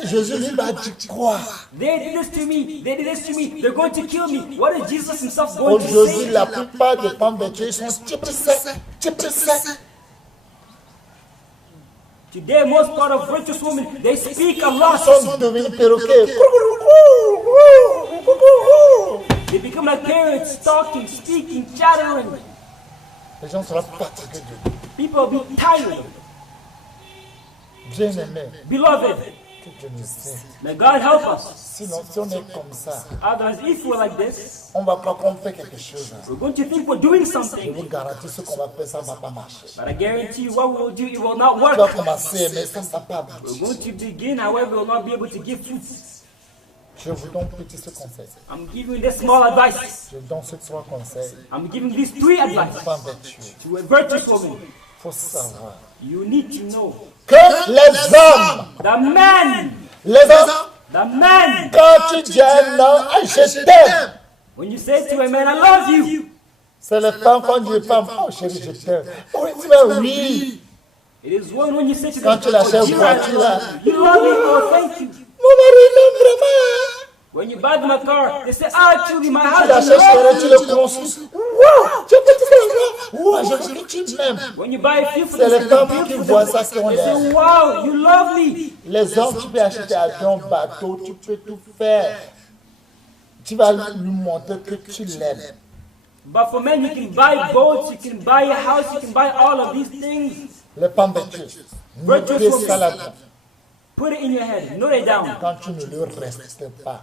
Et Jésus lui a dit quoi? They did this to me. They did this to me. They're going to kill me. What is Jesus himself going to Aujourd'hui, say? la plupart des femmes battues sont typissées. Today, most part of virtuous women, they speak a lot. Ils sont devenus perroquets. They become like parrots, talking, speaking, chattering. Les gens seront fatigués de nous. People will be tired. Bien-aimés, Beloved, que Dieu nous aide. may God help us. Sinon, si on est comme ça, Otherwise, if we're like this, on ne va pas qu'on fait quelque chose. we're going to think we're doing Je something. vous garantis, ce qu'on va faire, ça ne va pas marcher. But I guarantee you, what we will do, it will not Tu vas work. commencer, mais ça ne va pas We're marcher. going to begin, however, we will not be able to give fruit. Je vous donne petit ce conseil. I'm giving you this small advice. Je donne ces 3 conseils. I'm giving these 3 advice Femme vertueux. to a virtuous woman. Il faut savoir You need to know que les hommes, the man, quand tu dis à un homme, ah, je t'aime, when you say to a man, I love you, c'est les femmes quand dit femme, oh chérie, je t'aime. Oui, tu vas, oui. it is when you say to Quand tu l'achètes, dear, I voiture, love là. you. You love me, oh thank you. Mon mari m'aime vraiment. When you buy them a car, they say, actually, my Tu husband l'achètes, loves tu me. le construis. Wow, tu peux te faire, wow, je veux que tu m'aimes. When you buy a few for C'est les them, femmes qui voient ça qu'on they say, aime. wow, you love me. Les hommes, tu peux acheter avion, bateau, tu peux tout faire. Tu vas lui montrer que tu l'aimes. But for men, you can buy boats, you can buy a house, you can buy all of these things. Les femmes vertueuses, notez ça là-dedans. Put it in your head, note it down. Quand tu ne le respectes pas,